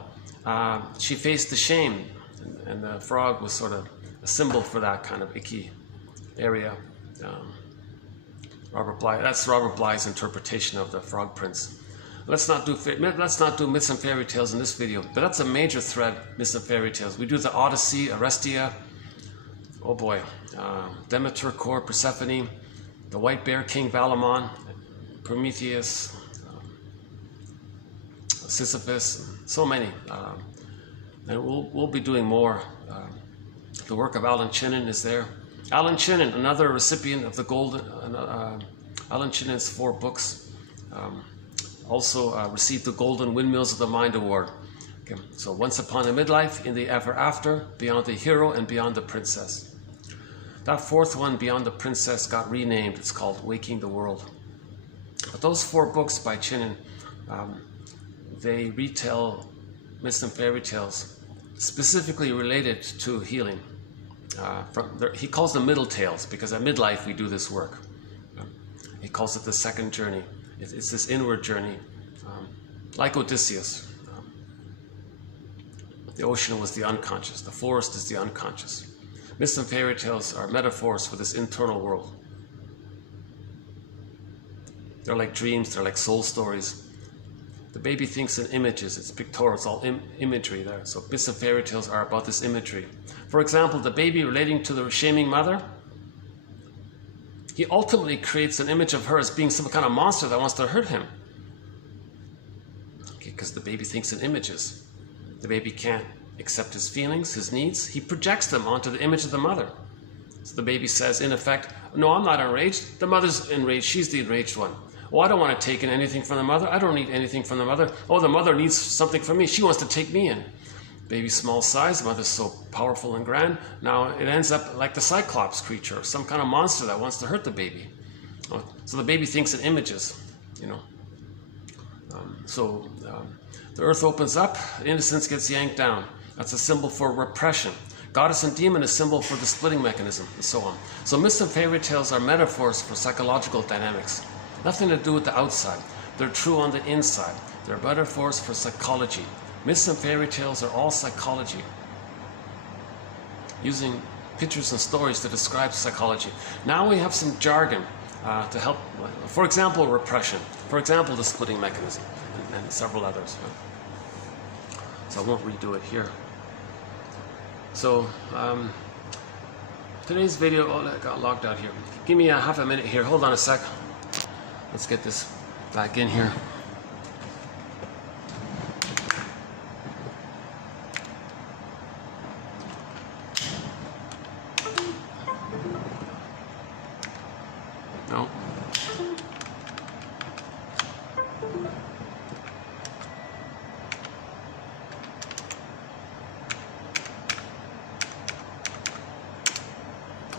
She faced the shame, and the frog was sort of a symbol for that kind of icky area. That's Robert Bly's interpretation of the Frog Prince. Let's not do myths and fairy tales in this video, but that's a major thread, myths and fairy tales. We do the Odyssey, Orestia, oh boy, Demeter, Kor, Persephone, the White Bear King Valamon, Prometheus, Sisyphus, so many. And we'll be doing more. The work of Alan Chinen is there. Alan Chinen, another recipient of the golden, Alan Chinen's 4 books, also received the Golden Windmills of the Mind Award. Okay, so Once Upon a Midlife, In the Ever After, Beyond the Hero, and Beyond the Princess. That 4th one, Beyond the Princess, got renamed. It's called Waking the World. But those 4 books by Chinen, they retell myths and fairy tales specifically related to healing. He calls them middle tales because at midlife we do this work. He calls it the second journey. It's this inward journey, like Odysseus. The ocean was the unconscious. The forest is the unconscious. Myths and fairy tales are metaphors for this internal world. They're like dreams. They're like soul stories. The baby thinks in images. It's pictorial. It's all imagery there. So myths and fairy tales are about this imagery. For example, the baby relating to the shaming mother, he ultimately creates an image of her as being some kind of monster that wants to hurt him. Okay, because the baby thinks in images. The baby can't accept his feelings, his needs. He projects them onto the image of the mother. So the baby says, in effect, no, I'm not enraged. The mother's enraged. She's the enraged one. Oh, I don't want to take in anything from the mother. I don't need anything from the mother. Oh, the mother needs something from me. She wants to take me in. Baby's small size, the mother's so powerful and grand. Now it ends up like the Cyclops creature, some kind of monster that wants to hurt the baby. So the baby thinks in images, you know. The earth opens up, innocence gets yanked down. That's a symbol for repression. Goddess and demon is a symbol for the splitting mechanism, and so on. So myths and fairy tales are metaphors for psychological dynamics. Nothing to do with the outside. They're true on the inside. They're metaphors for psychology. Myths and fairy tales are all psychology, using pictures and stories to describe psychology. Now we have some jargon to help, for example, repression, for example, the splitting mechanism, and several others. So I won't redo it here. So today's video, oh, I got logged out here. Give me a half a minute here. Hold on a sec. Let's get this back in here. No.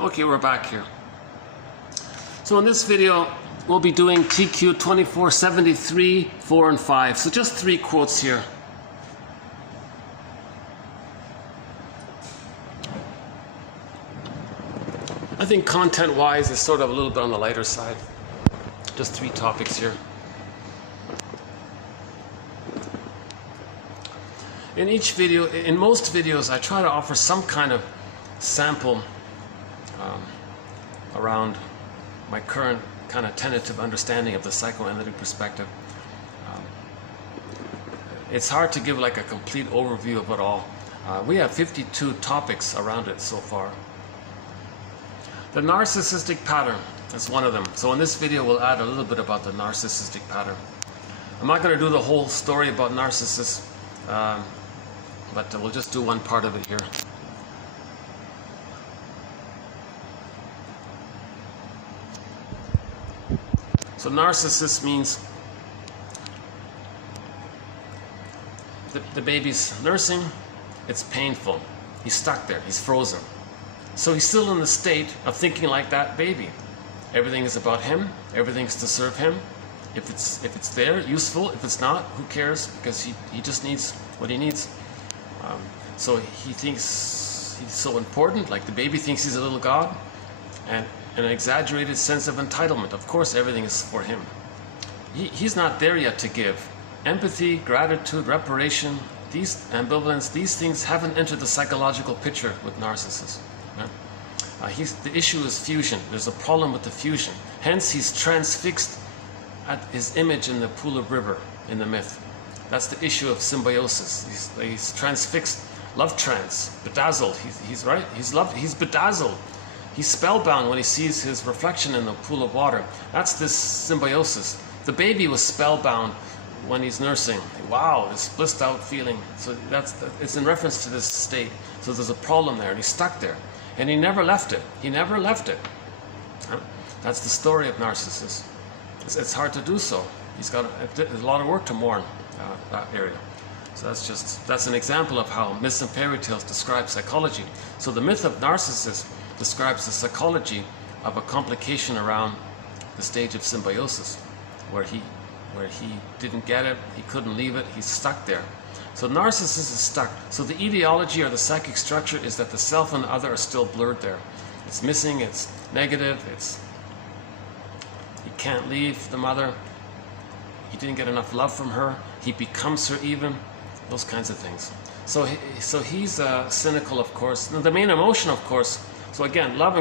Okay, we're back here. So in this video, we'll be doing TQ 2473, 4, and 5. So just 3 quotes here. I think content-wise is sort of a little bit on the lighter side. Just 3 topics here. In each video, in most videos, I try to offer some kind of sample around my current kind of tentative understanding of the psychoanalytic perspective. it's hard to give like a complete overview of it all. We have 52 topics around it so far. The narcissistic pattern is one of them. So in this video, we'll add a little bit about the narcissistic pattern. I'm not going to do the whole story about narcissists, but we'll just do one part of it here. So narcissist means the baby's nursing, it's painful. He's stuck there, he's frozen. So he's still in the state of thinking like that baby. Everything is about him, everything's to serve him. If it's there, useful. If it's not, who cares? Because he just needs what he needs. So he thinks he's so important, like the baby thinks he's a little god, and an exaggerated sense of entitlement. Of course, everything is for him. He's not there yet to give. Empathy, gratitude, reparation, these ambivalence, these things haven't entered the psychological picture with narcissists. Right? The issue is fusion. There's a problem with the fusion. Hence, he's transfixed at his image in the pool of river in the myth. That's the issue of symbiosis. He's transfixed, love trance, bedazzled. He's right. He's bedazzled. He's spellbound when he sees his reflection in the pool of water. That's this symbiosis. The baby was spellbound when he's nursing. Wow, this blissed out feeling. So it's in reference to this state. So there's a problem there, and he's stuck there. And he never left it. He never left it. That's the story of narcissists. It's hard to do so. He's got a lot of work to mourn that area. So that's an example of how myths and fairy tales describe psychology. So the myth of Narcissus describes the psychology of a complication around the stage of symbiosis, where he didn't get it, he couldn't leave it, he's stuck there. So Narcissus is stuck. So the etiology or the psychic structure is that the self and the other are still blurred there. It's missing, it's negative, he can't leave the mother, he didn't get enough love from her, he becomes her even, those kinds of things. So he's cynical, of course. Now, the main emotion, of course, so again, love,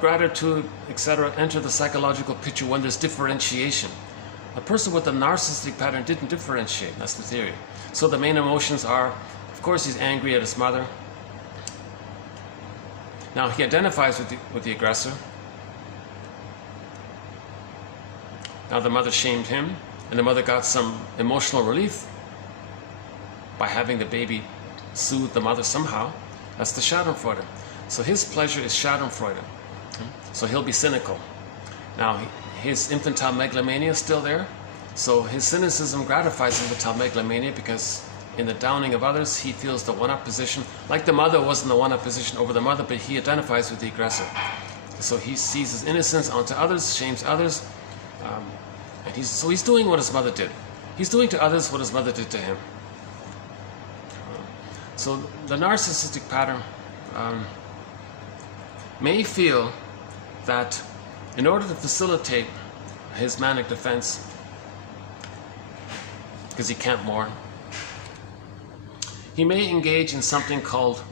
gratitude, etc. enter the psychological picture when there's differentiation. A person with a narcissistic pattern didn't differentiate, that's the theory. So the main emotions are, of course, he's angry at his mother. Now he identifies with the aggressor. Now the mother shamed him, and the mother got some emotional relief by having the baby soothe the mother somehow. That's the Schadenfreude. So his pleasure is Schadenfreude. So he'll be cynical. Now his infantile megalomania is still there. So his cynicism gratifies infantile megalomania because in the downing of others, he feels the one-up position. Like the mother was in the one-up position over the mother, but he identifies with the aggressor. So he sees his innocence onto others, shames others, and he's doing what his mother did. He's doing to others what his mother did to him. So the narcissistic pattern may feel that in order to facilitate his manic defense, because he can't mourn, he may engage in something called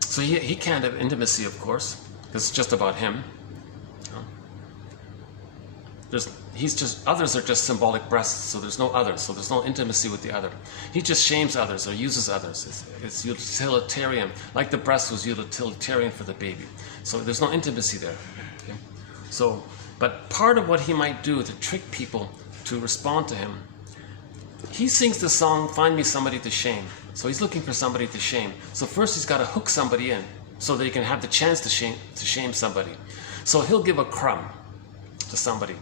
so he can't have intimacy, of course, because it's just about him. Others are just symbolic breasts, so there's no others, so there's no intimacy with the other. He just shames others or uses others. It's utilitarian, like the breast was utilitarian for the baby. So there's no intimacy there. Okay? So, but part of what he might do to trick people to respond to him, he sings the song, "Find me somebody to shame." So he's looking for somebody to shame. So first he's got to hook somebody in so that he can have the chance to shame somebody. So he'll give a crumb to somebody.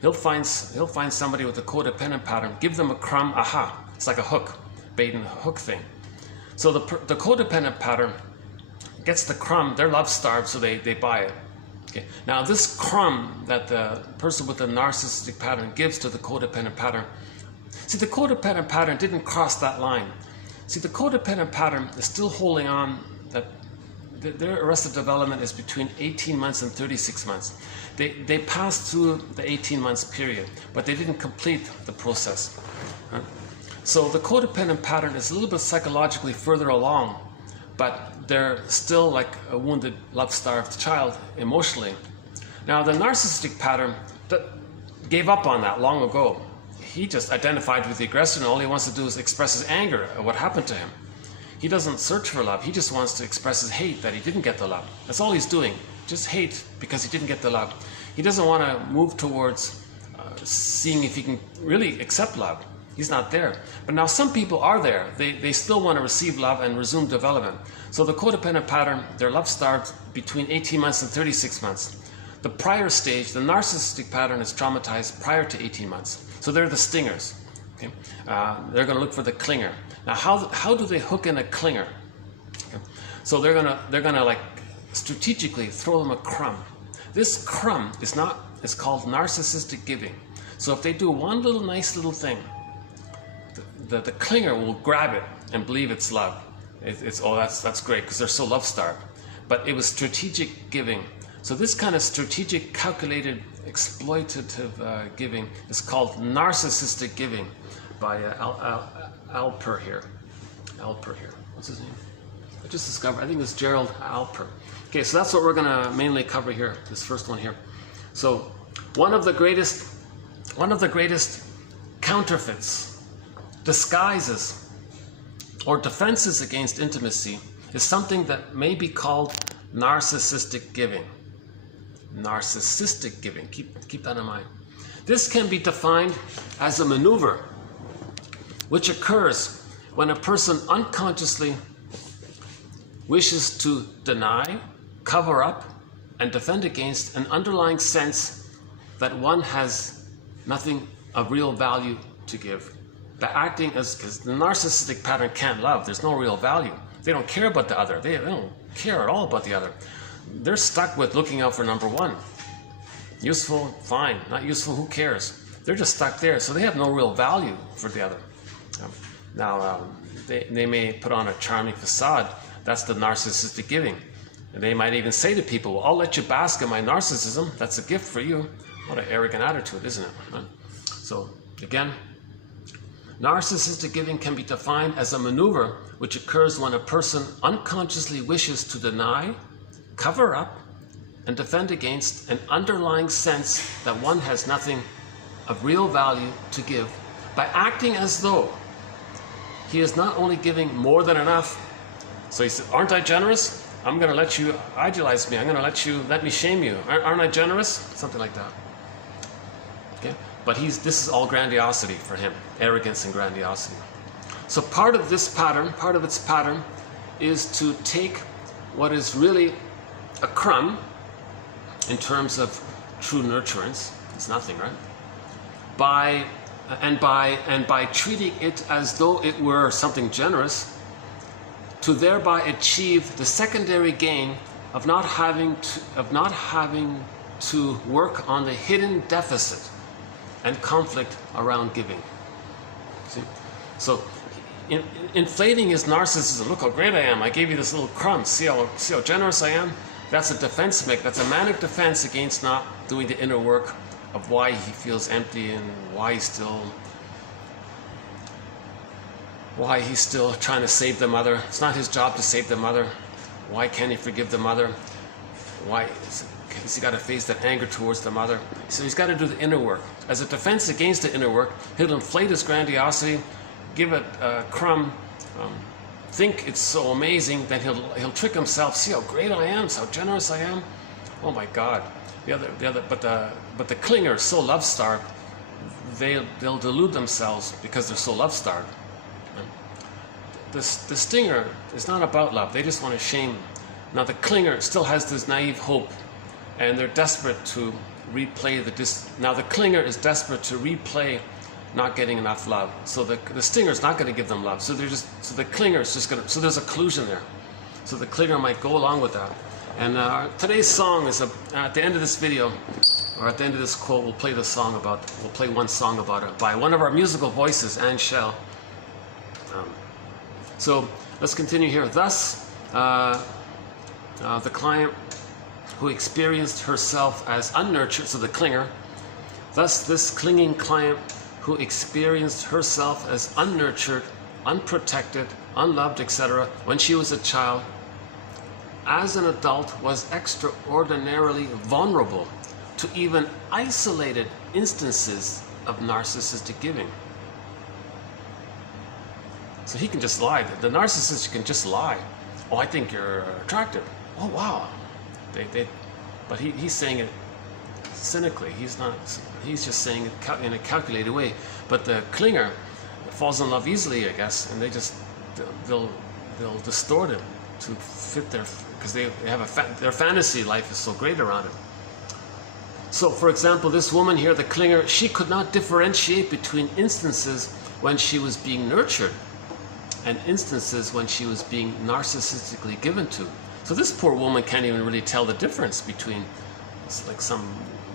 He'll find somebody with a codependent pattern, give them a crumb, aha, it's like a hook, bait and hook thing. So the codependent pattern gets the crumb, they're love starved, so they buy it. Okay. Now this crumb that the person with the narcissistic pattern gives to the codependent pattern, see, the codependent pattern didn't cross that line. See, the codependent pattern is still holding on that their arrested development is between 18 months and 36 months. They passed through the 18 months period, but they didn't complete the process. Right? So the codependent pattern is a little bit psychologically further along, but they're still like a wounded, love-starved child emotionally. Now the narcissistic pattern, gave up on that long ago. He just identified with the aggressor, and all he wants to do is express his anger at what happened to him. He doesn't search for love. He just wants to express his hate that he didn't get the love. That's all he's doing. Just hate because he didn't get the love. He doesn't want to move towards seeing if he can really accept love. He's not there. But now some people are there. They still want to receive love and resume development. So the codependent pattern, their love starts between 18 months and 36 months. The prior stage, the narcissistic pattern, is traumatized prior to 18 months. So they're the stingers. Okay? They're going to look for the clinger. Now, how do they hook in a clinger? Okay? So they're gonna like strategically throw them a crumb. This crumb is called narcissistic giving. So if they do one little nice little thing, the clinger will grab it and believe it's love. Oh, that's great because they're so love starved. But it was strategic giving. So this kind of strategic, calculated, exploitative giving is called narcissistic giving by Alper here. What's his name? I just discovered, I think it's Gerald Alper. Okay, so that's what we're going to mainly cover here, this first one here. So one of the greatest counterfeits, disguises, or defenses against intimacy is something that may be called narcissistic giving. Narcissistic giving, keep that in mind. This can be defined as a maneuver which occurs when a person unconsciously wishes to deny, cover up, and defend against an underlying sense that one has nothing of real value to give. By acting as, because the narcissistic pattern can't love, there's no real value. They don't care about the other. They don't care at all about the other. They're stuck with looking out for number one. Useful, fine. Not useful, who cares? They're just stuck there, so they have no real value for the other. They may put on a charming facade. That's the narcissistic giving. And they might even say to people, well, I'll let you bask in my narcissism. That's a gift for you. What an arrogant attitude, isn't it? So, again, narcissistic giving can be defined as a maneuver which occurs when a person unconsciously wishes to deny, cover up, and defend against an underlying sense that one has nothing of real value to give by acting as though he is not only giving more than enough. So he said, aren't I generous? I'm going to let you idealize me. I'm going to let me shame you. Aren't I generous? Something like that. Okay? But this is all grandiosity for him. Arrogance and grandiosity. So part of its pattern is to take what is really a crumb in terms of true nurturance. It's nothing, right? By treating it as though it were something generous, to thereby achieve the secondary gain of not having to work on the hidden deficit and conflict around giving. See? So inflating his narcissism. Look how great I am. I gave you this little crumb. See how generous I am? That's a defense mechanism. That's a manic defense against not doing the inner work of why he feels empty and why he's still trying to save the mother. It's not his job to save the mother. Why can't he forgive the mother? Why has he got to face that anger towards the mother? So he's got to do the inner work. As a defense against the inner work, he'll inflate his grandiosity, give it a crumb, think it's so amazing, then he'll trick himself. See how great I am, how generous I am. Oh my God! But the clinger is so love starved, they'll delude themselves because they're so love starved. The stinger is not about love. They just want to shame. Now the clinger still has this naive hope, and they're desperate to replay Now the clinger is desperate to replay not getting enough love. So the stinger is not going to give them love. So the clinger is just going to. So there's a collusion there. So the clinger might go along with that. And today's song is at the end of this video, or at the end of this quote, we'll play one song about it by one of our musical voices, Anne Shell. So let's continue here. Thus, the client who experienced herself as unnurtured, so the clinger, thus this clinging client who experienced herself as unnurtured, unprotected, unloved, etc., when she was a child, as an adult was extraordinarily vulnerable to even isolated instances of narcissistic giving. So he can just lie. The narcissist can just lie. Oh, I think you're attractive. Oh, wow. But he's saying it cynically. He's just saying it in a calculated way. But the clinger falls in love easily, I guess, and they'll distort it to fit because they have their fantasy life is so great around it. So, for example, this woman here, the clinger, she could not differentiate between instances when she was being nurtured and instances when she was being narcissistically given to. So this poor woman can't even really tell the difference between like some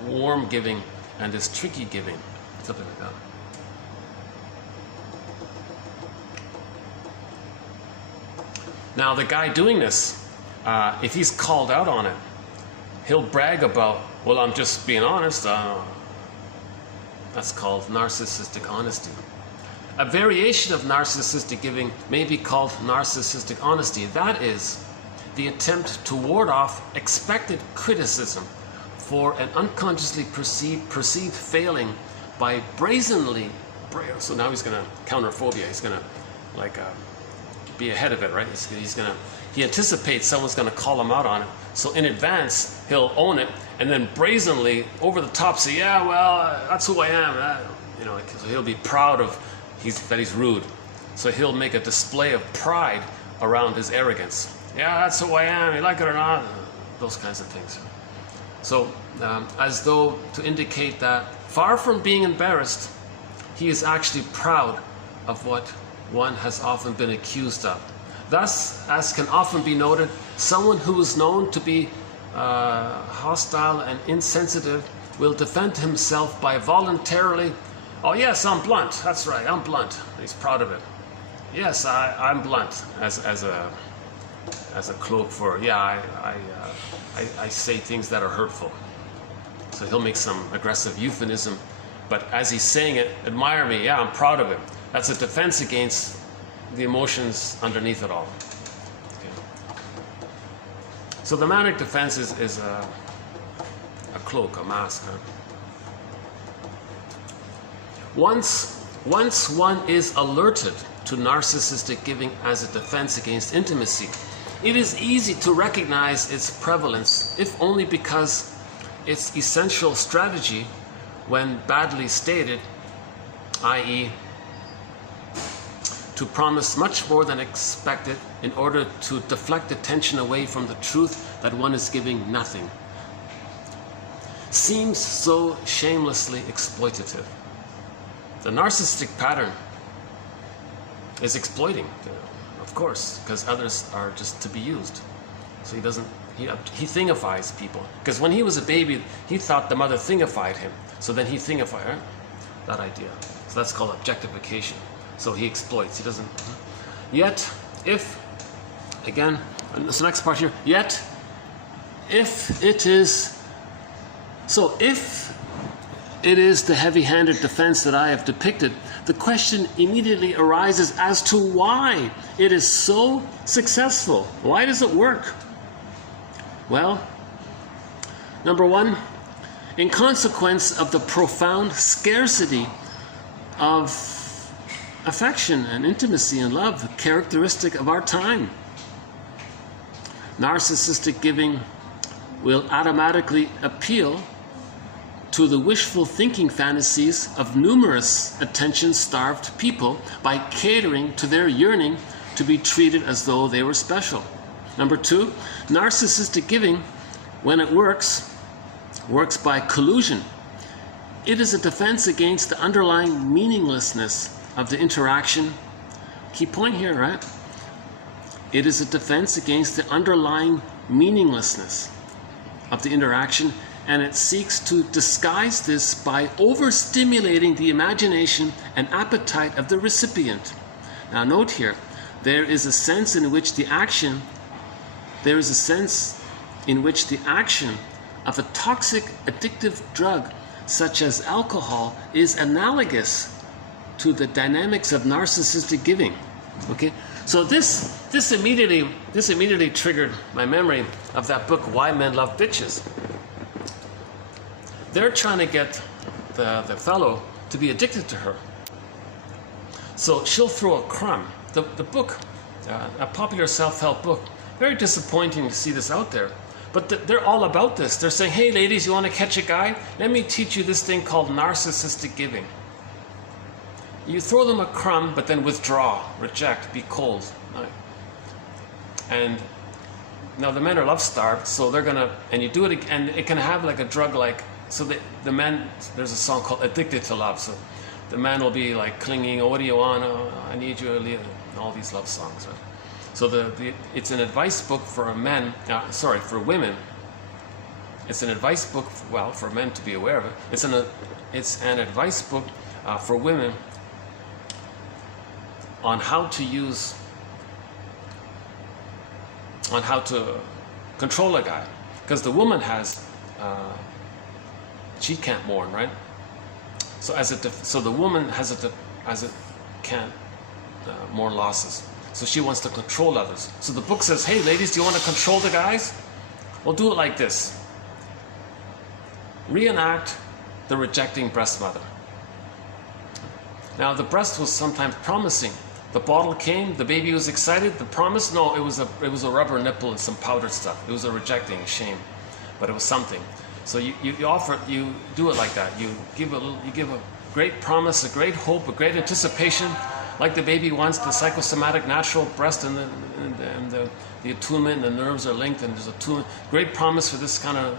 warm giving and this tricky giving, something like that. Now the guy doing this, if he's called out on it, he'll brag about, well, I'm just being honest. That's called narcissistic honesty. A variation of narcissistic giving may be called narcissistic honesty. That is the attempt to ward off expected criticism for an unconsciously perceived failing by brazenly, so now he's going to counterphobia, he's going to be ahead of it, right? He anticipates someone's going to call him out on it, so in advance he'll own it and then brazenly over the top say, yeah, well, that's who I am, so he'll be proud of that he's rude. So he'll make a display of pride around his arrogance. Yeah, that's who I am, you like it or not, those kinds of things. So as though to indicate that far from being embarrassed, he is actually proud of what one has often been accused of. Thus, as can often be noted, someone who is known to be hostile and insensitive will defend himself by voluntarily, oh yes, I'm blunt, that's right, I'm blunt. He's proud of it. Yes, I'm blunt, as a cloak for, yeah, I say things that are hurtful. So he'll make some aggressive euphemism, but as he's saying it, admire me, yeah, I'm proud of it. That's a defense against the emotions underneath it all. Okay. So the manic defense is a cloak, a mask. Huh? Once one is alerted to narcissistic giving as a defense against intimacy, it is easy to recognize its prevalence, if only because its essential strategy, when badly stated, i.e., to promise much more than expected in order to deflect attention away from the truth that one is giving nothing, seems so shamelessly exploitative. The narcissistic pattern is exploiting, of course, because others are just to be used. So he thingifies people. Because when he was a baby, he thought the mother thingified him. So then he thingified, right? That idea. So that's called objectification. So he exploits, he doesn't. Yet, if, again, this next part here, yet, if it is the heavy-handed defense that I have depicted, the question immediately arises as to why it is so successful. Why does it work? Well, number one, in consequence of the profound scarcity of affection and intimacy and love, characteristic of our time. Narcissistic giving will automatically appeal to the wishful thinking fantasies of numerous attention-starved people by catering to their yearning to be treated as though they were special. Number two, narcissistic giving, when it works by collusion. It is a defense against the underlying meaninglessness of the interaction. Key point here, right? It is a defense against the underlying meaninglessness of the interaction, and it seeks to disguise this by overstimulating the imagination and appetite of the recipient. Now note here, there is a sense in which the action of a toxic addictive drug such as alcohol is analogous to the dynamics of narcissistic giving. Okay, so this immediately triggered my memory of that book, Why Men Love Bitches. they're trying to get the fellow to be addicted to her. So she'll throw a crumb. The book, a popular self-help book, very disappointing to see this out there. But they're all about this. They're saying, hey ladies, you want to catch a guy? Let me teach you this thing called narcissistic giving. You throw them a crumb, but then withdraw, reject, be cold. Right? And now the men are love-starved, so they're gonna, and you do it, and it can have like a drug-like, so the men, there's a song called Addicted to Love, so the man will be like clinging, oh, what do you want? Oh, I need you, and all these love songs, right? So it's an advice book for men, for women. It's an advice book, well, for men to be aware of it. It's an advice book for women on how to control a guy. Because the woman has, she can't mourn, right? So so the woman can't mourn losses. So she wants to control others. So the book says, hey ladies, do you want to control the guys? Well, do it like this. Reenact the rejecting breast mother. Now the breast was sometimes promising. The bottle came, the baby was excited. The promise, no, it was a rubber nipple and some powdered stuff. It was a rejecting, a shame, but it was something. So you do it like that. You give a great promise, a great hope, a great anticipation. Like the baby wants the psychosomatic natural breast, and the attunement, and the nerves are linked, and there's attunement. Great promise for this kind of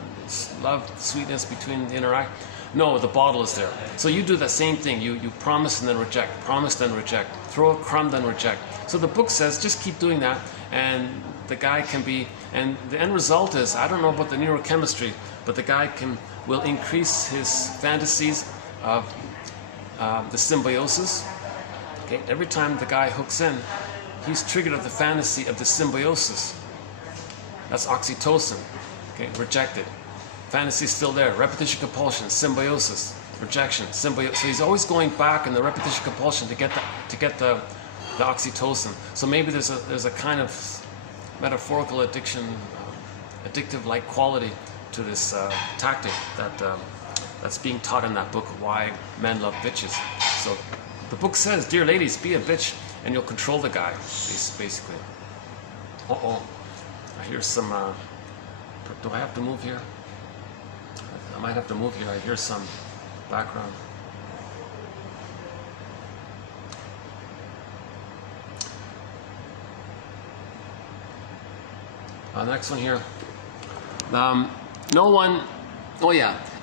love, sweetness between the interact. No, the bottle is there. So you do the same thing. You promise and then reject, promise then reject, throw a crumb then reject. So the book says just keep doing that, and the guy can be. And the end result is, I don't know about the neurochemistry, but the guy will increase his fantasies of the symbiosis. Okay, every time the guy hooks in, he's triggered of the fantasy of the symbiosis. That's oxytocin. Okay, rejected. Fantasy is still there. Repetition compulsion, symbiosis, rejection, symbiosis. So he's always going back in the repetition compulsion to get the oxytocin. So maybe there's a kind of metaphorical addiction, addictive-like quality to this tactic that's being taught in that book, Why Men Love Bitches. So the book says, dear ladies, be a bitch and you'll control the guy, basically. Uh-oh, I hear some, do I have to move here? I might have to move here. I hear some background. Next one here.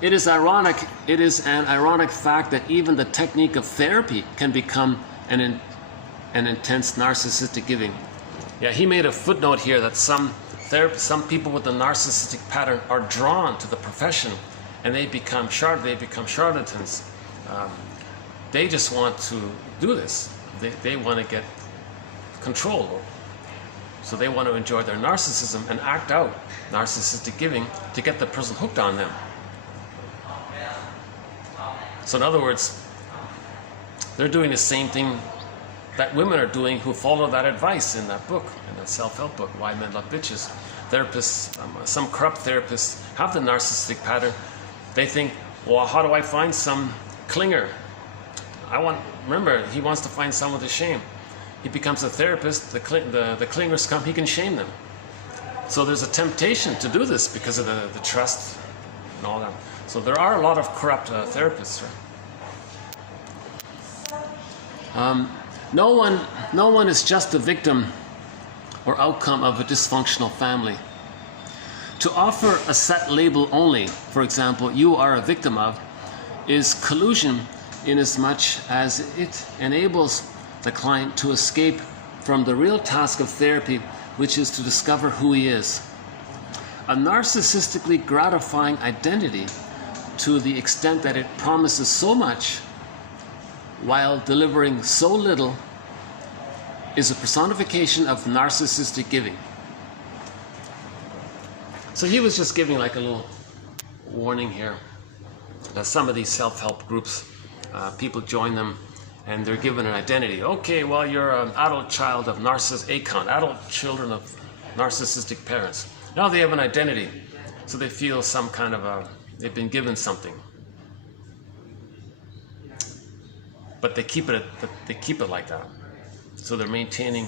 It is ironic. It is an ironic fact that even the technique of therapy can become an intense narcissistic giving. Yeah, he made a footnote here that some people with the narcissistic pattern are drawn to the profession, and they become charlatans. They just want to do this. They want to get control. So they want to enjoy their narcissism and act out narcissistic giving to get the person hooked on them. So in other words, they're doing the same thing that women are doing who follow that advice in that book, in that self-help book, Why Men Love Bitches. Therapists, some corrupt therapists have the narcissistic pattern. They think, well, how do I find some clinger? Remember, he wants to find someone to shame. He becomes a therapist, the clingers come, he can shame them. So there's a temptation to do this because of the trust and all that. So there are a lot of corrupt therapists, right? No one is just a victim or outcome of a dysfunctional family. To offer a set label only, for example, you are a victim of, is collusion inasmuch as it enables the client to escape from the real task of therapy, which is to discover who he is. A narcissistically gratifying identity, to the extent that it promises so much while delivering so little, is a personification of narcissistic giving. So he was just giving like a little warning here that some of these self-help groups, people join them and they're given an identity. Okay, well, you're an adult child of adult children of narcissistic parents. Now they have an identity. So they feel some kind of They've been given something, but they keep it like that. So they're maintaining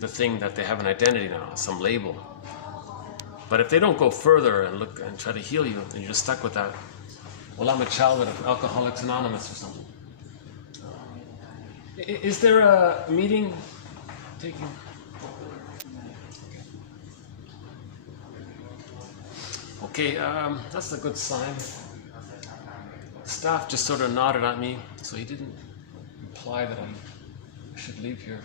the thing that they have an identity now, some label. But if they don't go further and look and try to heal you, and you're just stuck with that, well, I'm a child of Alcoholics Anonymous or something. Is there a meeting taking? Okay, that's a good sign. Staff just sort of nodded at me, so he didn't imply that I should leave here.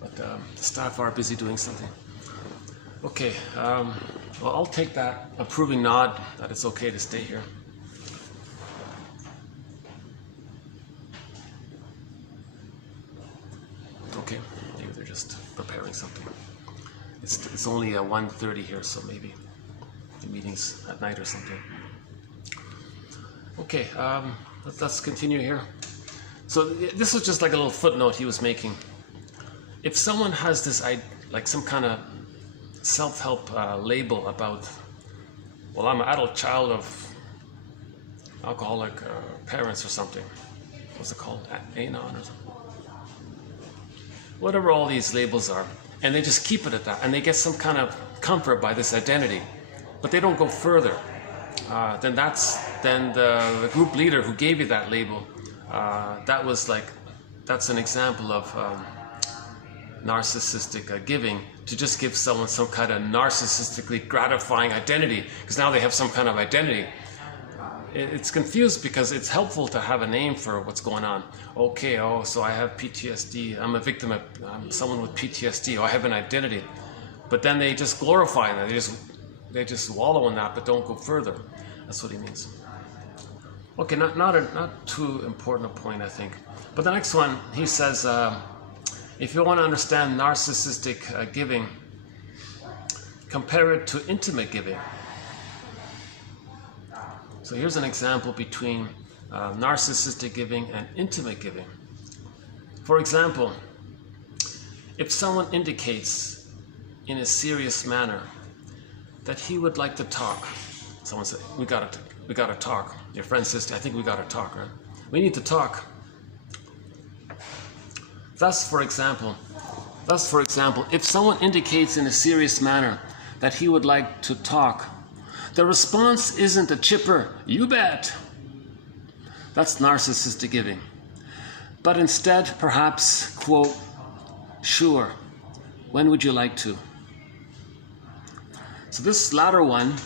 But the staff are busy doing something. Okay, well, I'll take that approving nod that it's okay to stay here. Okay, maybe they're just preparing something. It's only 1:30 here, so maybe the meeting's at night or something. Okay, let's continue here. So this was just like a little footnote he was making. If someone has this, like some kind of self-help label about, well, I'm an adult child of alcoholic parents or something. What's it called? Anon or something. Whatever all these labels are. And they just keep it at that. And they get some kind of comfort by this identity. But they don't go further. Then the group leader who gave you that label, that's an example of narcissistic giving, to just give someone some kind of narcissistically gratifying identity, because now they have some kind of identity. It's confused because it's helpful to have a name for what's going on. Okay, so I have PTSD, I'm a victim of, I'm someone with PTSD, I have an identity. But then they just glorify that, they just wallow in that, but don't go further. That's what he means. Okay, not too important a point, I think. But the next one, he says, if you want to understand narcissistic giving, compare it to intimate giving. So here's an example between narcissistic giving and intimate giving. For example, if someone indicates in a serious manner that he would like to talk, someone said, we gotta talk. Your friend says, I think we gotta talk, right? We need to talk. Thus, for example, if someone indicates in a serious manner that he would like to talk, the response isn't a chipper, you bet. That's narcissistic giving. But instead, perhaps, quote, sure, when would you like to? So this latter one,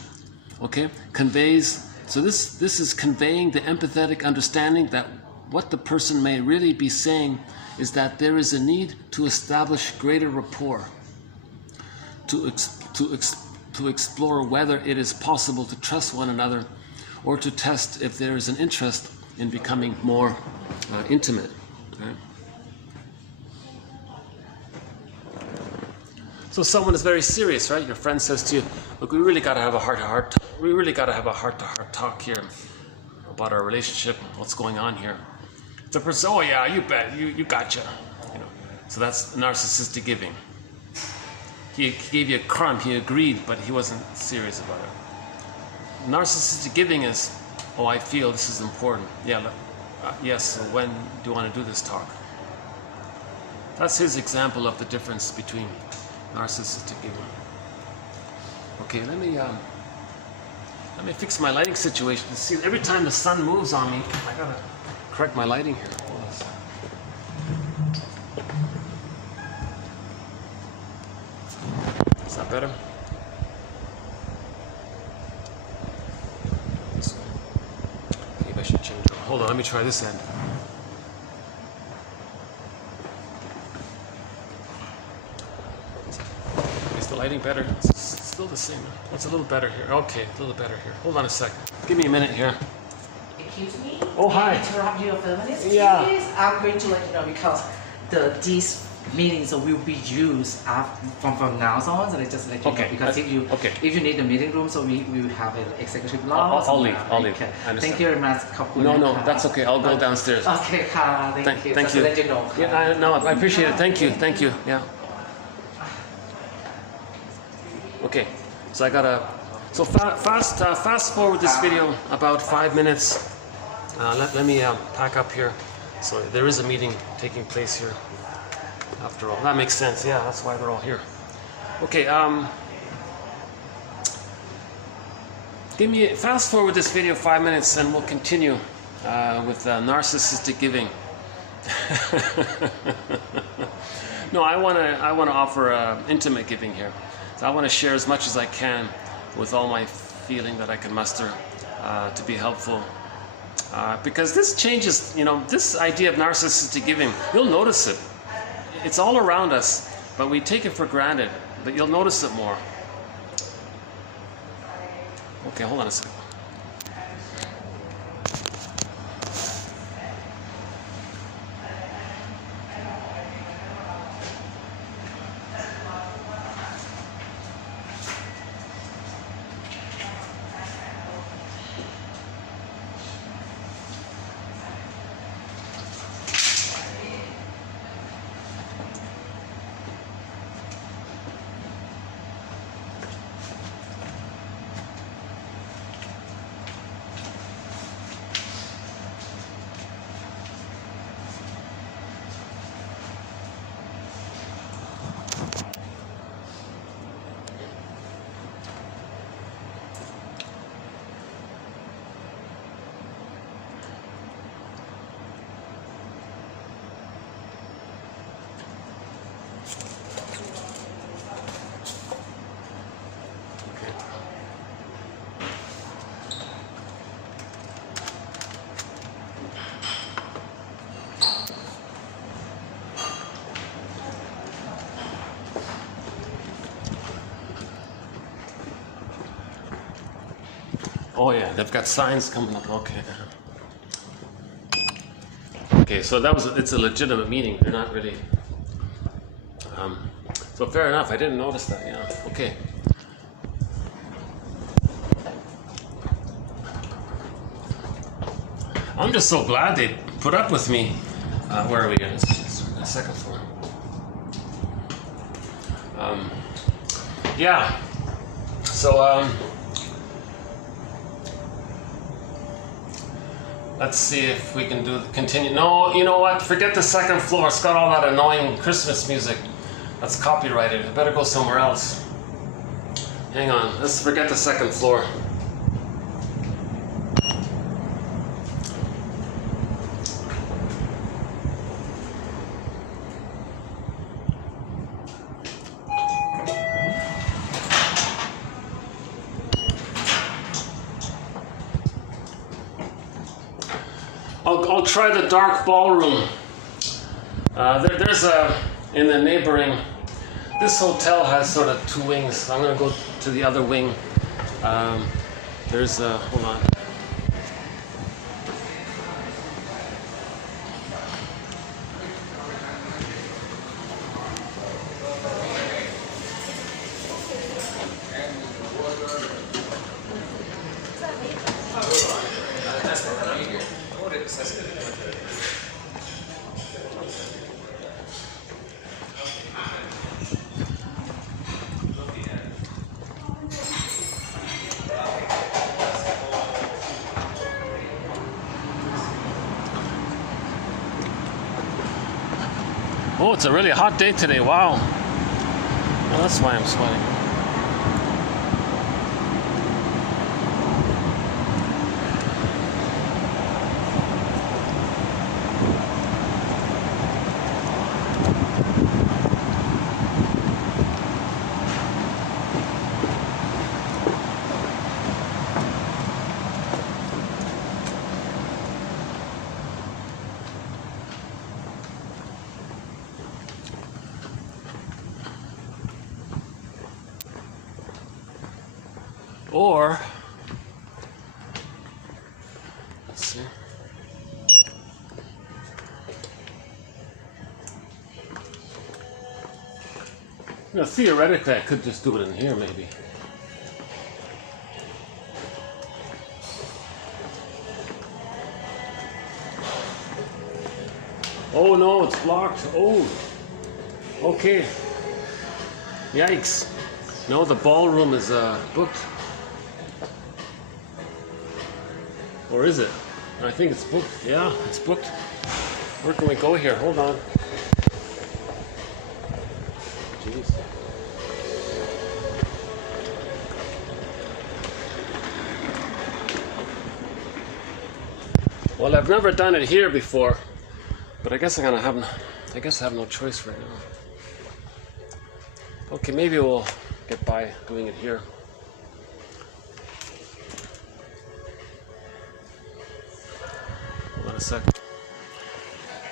okay, conveys, so this is conveying the empathetic understanding that what the person may really be saying is that there is a need to establish greater rapport, to explore whether it is possible to trust one another, or to test if there is an interest in becoming more intimate. Okay? So someone is very serious, right? Your friend says to you, look, we really got to have a heart-to-heart. We really got to have a heart-to-heart talk here about our relationship, what's going on here. The person, oh yeah, you bet, you gotcha. You know, so that's narcissistic giving. He gave you a crumb, he agreed, but he wasn't serious about it. Narcissistic giving is, oh, I feel this is important. Yeah, yes, so when do you want to do this talk? That's his example of the difference between narcissistic giving. Okay, let me fix my lighting situation. See, every time the sun moves on me, I gotta correct my lighting here. Hold on a second. Is that better? Maybe I should change it. Hold on, let me try this end. Is the lighting better? It's still the same. It's a little better here. Okay, a little better here. Hold on a second. Give me a minute here. Excuse me? Oh, hi. Interrupt you for a minute, Yeah. please? I'm going to let you know because these meetings will be used from now on, so I just let you know because if you need the meeting room, so we will have an executive lounge. I'll leave. Okay. Thank you very much. No, that's okay. I'll go downstairs. Okay, thank you. Thank just you. to let you know. Yeah, I appreciate it. Thank you. Yeah. Okay, so I gotta So fast forward this video about 5 minutes. Let me pack up here. So there is a meeting taking place here. After all, that makes sense. Yeah, that's why they're all here. Okay. Fast forward this video 5 minutes, and we'll continue with narcissistic giving. No, I want to offer intimate giving here. So I want to share as much as I can with all my feeling that I can muster to be helpful. Because this changes, this idea of narcissistic giving, you'll notice it. It's all around us, but we take it for granted, but you'll notice it more. Okay, hold on a second. Oh yeah, they've got signs coming up. Okay. Okay, so it's a legitimate meeting. They're not really. So fair enough. I didn't notice that. Yeah. Okay. I'm just so glad they put up with me. Where are we going? It's the second floor. Yeah. So let's see if we can continue. No, you know what? Forget the second floor. It's got all that annoying Christmas music. That's copyrighted. I better go somewhere else. Hang on. Let's forget the second floor. I'll try the dark ballroom. There's in the neighboring, this hotel has sort of two wings. I'm going to go to the other wing. Hold on. Oh, it's a really hot day today. Wow. Well, that's why I'm sweating. Or, let's see. Theoretically, I could just do it in here, maybe. Oh no, it's blocked. Oh, okay. Yikes. No, the ballroom is booked. Or is it? I think it's booked. Yeah, it's booked. Where can we go here? Hold on. Jeez. Well, I've never done it here before, but I guess I have no choice right now. Okay, maybe we'll get by doing it here. Hold on a second.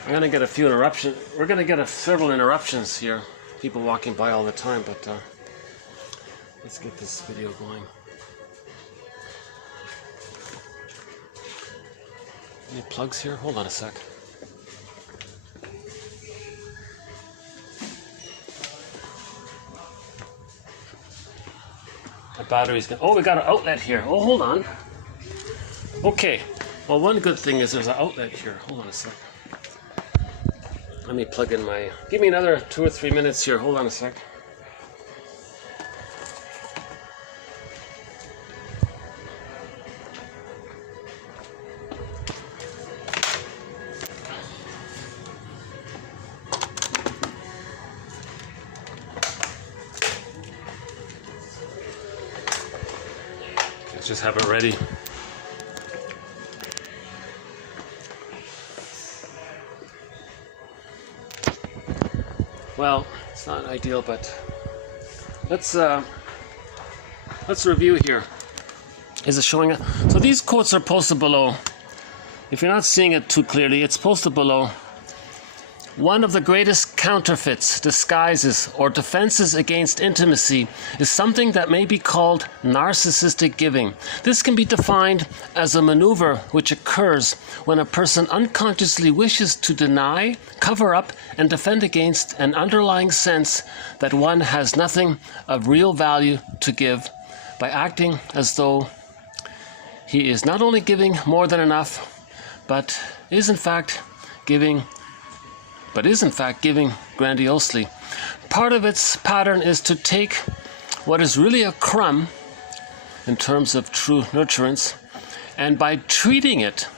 I'm gonna get a few interruptions. We're gonna get several interruptions here. People walking by all the time, but let's get this video going. Any plugs here? Hold on a sec. My battery's gonna. Oh, we got an outlet here. Oh, hold on. Okay. Well, one good thing is there's an outlet here. Hold on a sec. Let me plug in my. Give me another 2 or 3 minutes here. Hold on a sec. Let's just have it ready. Well, it's not ideal, but let's review here. Is it showing it? So these quotes are posted below. If you're not seeing it too clearly, it's posted below. One of the greatest counterfeits, disguises, or defenses against intimacy is something that may be called narcissistic giving. This can be defined as a maneuver which occurs when a person unconsciously wishes to deny, cover up, and defend against an underlying sense that one has nothing of real value to give by acting as though he is not only giving more than enough, but is in fact giving grandiosely. Part of its pattern is to take what is really a crumb, in terms of true nurturance, and by treating it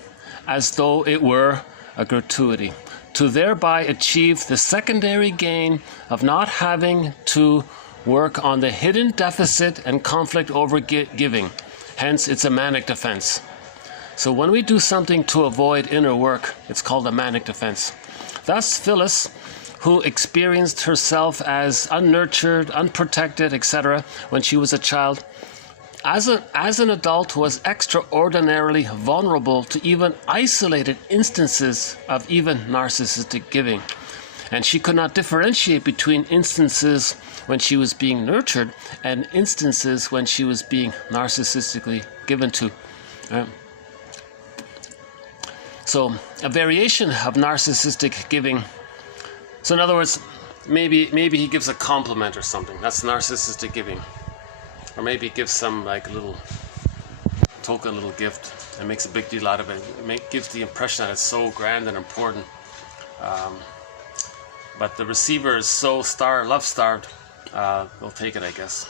as though it were a gratuity, to thereby achieve the secondary gain of not having to work on the hidden deficit and conflict over giving. Hence, it's a manic defense. So when we do something to avoid inner work, it's called a manic defense. Thus, Phyllis, who experienced herself as unnurtured, unprotected, etc., when she was a child, as an adult was extraordinarily vulnerable to even isolated instances of even narcissistic giving. And she could not differentiate between instances when she was being nurtured and instances when she was being narcissistically given to. So a variation of narcissistic giving. So in other words, maybe he gives a compliment or something. That's narcissistic giving. Or maybe he gives some like little token, little gift, and makes a big deal out of it. It gives the impression that it's so grand and important. But the receiver is so love-starved, they'll take it, I guess.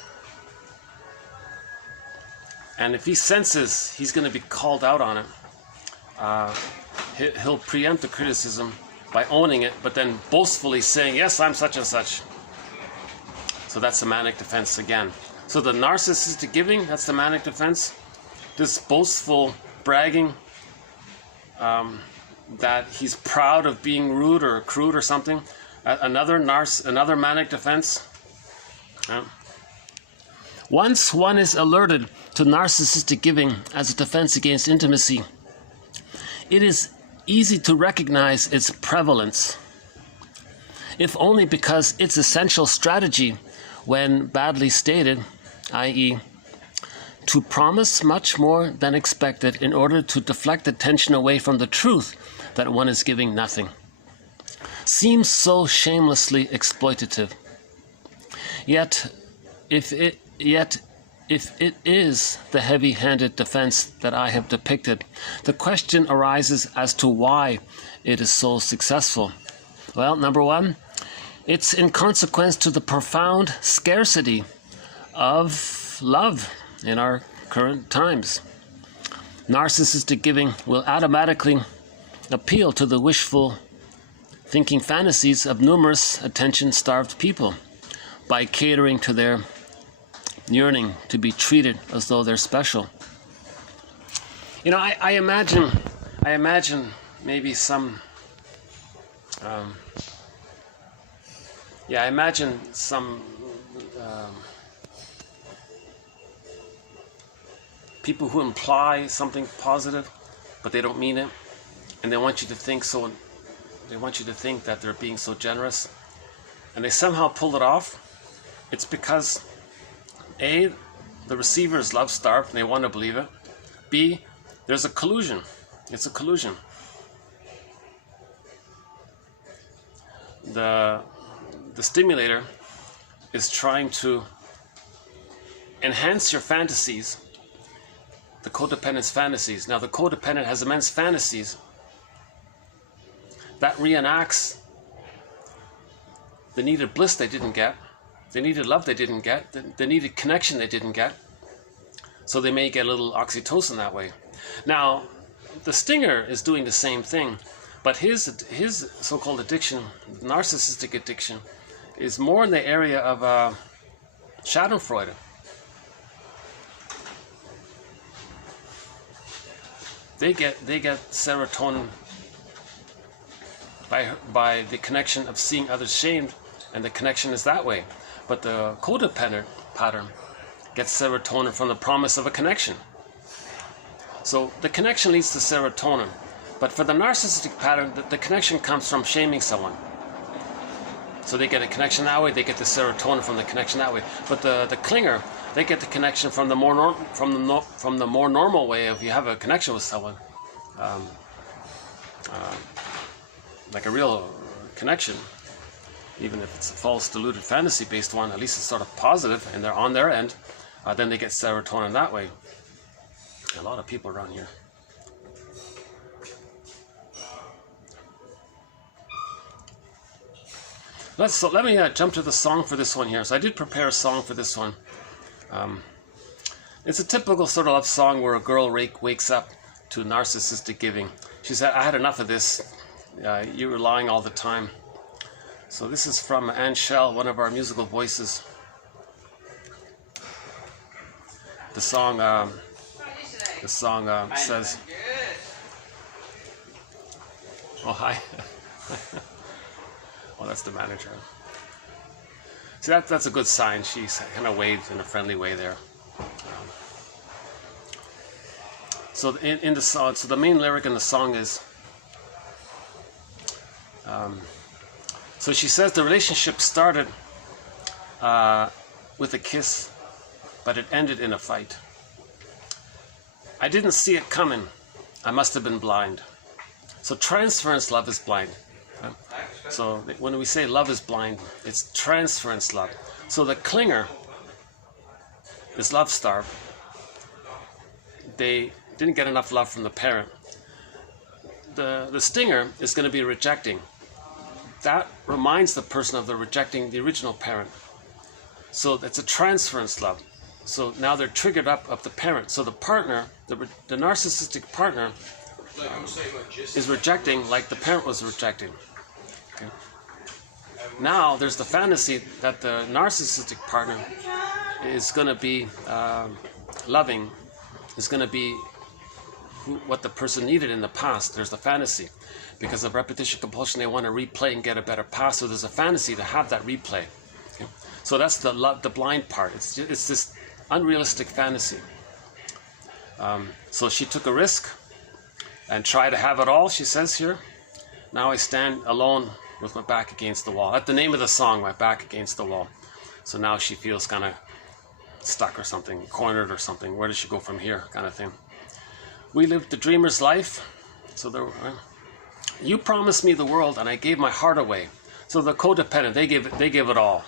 And if he senses he's going to be called out on it, he'll preempt the criticism by owning it, but then boastfully saying, yes, I'm such and such. So that's the manic defense again. So the narcissistic giving, that's the manic defense. This boastful bragging that he's proud of being rude or crude or something. Another manic defense. Once one is alerted to narcissistic giving as a defense against intimacy, it is easy to recognize its prevalence, if only because its essential strategy, when badly stated, i.e., to promise much more than expected in order to deflect attention away from the truth that one is giving nothing, seems so shamelessly exploitative. Yet, if it is the heavy-handed defense that I have depicted, the question arises as to why it is so successful. Well, number one, it's in consequence to the profound scarcity of love in our current times. Narcissistic giving will automatically appeal to the wishful thinking fantasies of numerous attention-starved people by catering to their yearning to be treated as though they're special. You know, I imagine maybe some, I imagine some people who imply something positive, but they don't mean it, and they want you to think so. They want you to think that they're being so generous, and they somehow pull it off. It's because A, the receiver is love-starved and they want to believe it. B, there's a collusion. It's a collusion. The stimulator is trying to enhance your fantasies, the codependent's fantasies. Now, the codependent has immense fantasies that reenacts the needed bliss they didn't get, the needed love they didn't get, the needed connection they didn't get. So they may get a little oxytocin that way. Now, the stinger is doing the same thing, but his so-called addiction, narcissistic addiction, is more in the area of Schadenfreude. They get serotonin by the connection of seeing others shamed, and the connection is that way. But the codependent pattern gets serotonin from the promise of a connection. So the connection leads to serotonin. But for the narcissistic pattern, the connection comes from shaming someone. So they get a connection that way, they get the serotonin from the connection that way. But the clinger, they get the connection from the more normal way of you have a connection with someone. Like a real connection, even if it's a false, deluded, fantasy-based one, at least it's sort of positive, and they're on their end, then they get serotonin that way. A lot of people around here. Let me jump to the song for this one here. So I did prepare a song for this one. It's a typical sort of love song where a girl wakes up to narcissistic giving. She said, "I had enough of this. You were lying all the time." So this is from Anne Shell, one of our musical voices. The song says, "Oh, hi." Oh, that's the manager. See, that's a good sign. She kind of waved in a friendly way there. So in the song, so the main lyric in the song is, so she says the relationship started with a kiss, but it ended in a fight. I didn't see it coming. I must have been blind. So transference love is blind. So when we say love is blind, it's transference love. So the clinger is love-starved. They didn't get enough love from the parent. The stinger is going to be rejecting. That reminds the person of the rejecting the original parent. So it's a transference love. So now they're triggered up of the parent. So the partner, the narcissistic partner, is rejecting like the parent was rejecting. Okay. Now there's the fantasy that the narcissistic partner is going to be loving, is going to be what the person needed in the past. There's the fantasy. Because of repetition compulsion, they want to replay and get a better past. So there's a fantasy to have that replay. Okay. So that's the blind part. It's this unrealistic fantasy. So she took a risk and tried to have it all, she says here. Now I stand alone with my back against the wall. That's the name of the song, My Back Against the Wall. So now she feels kind of stuck or something, cornered or something. Where does she go from here, kind of thing. We lived the dreamer's life. So there, you promised me the world and I gave my heart away. So the codependent, they give it all.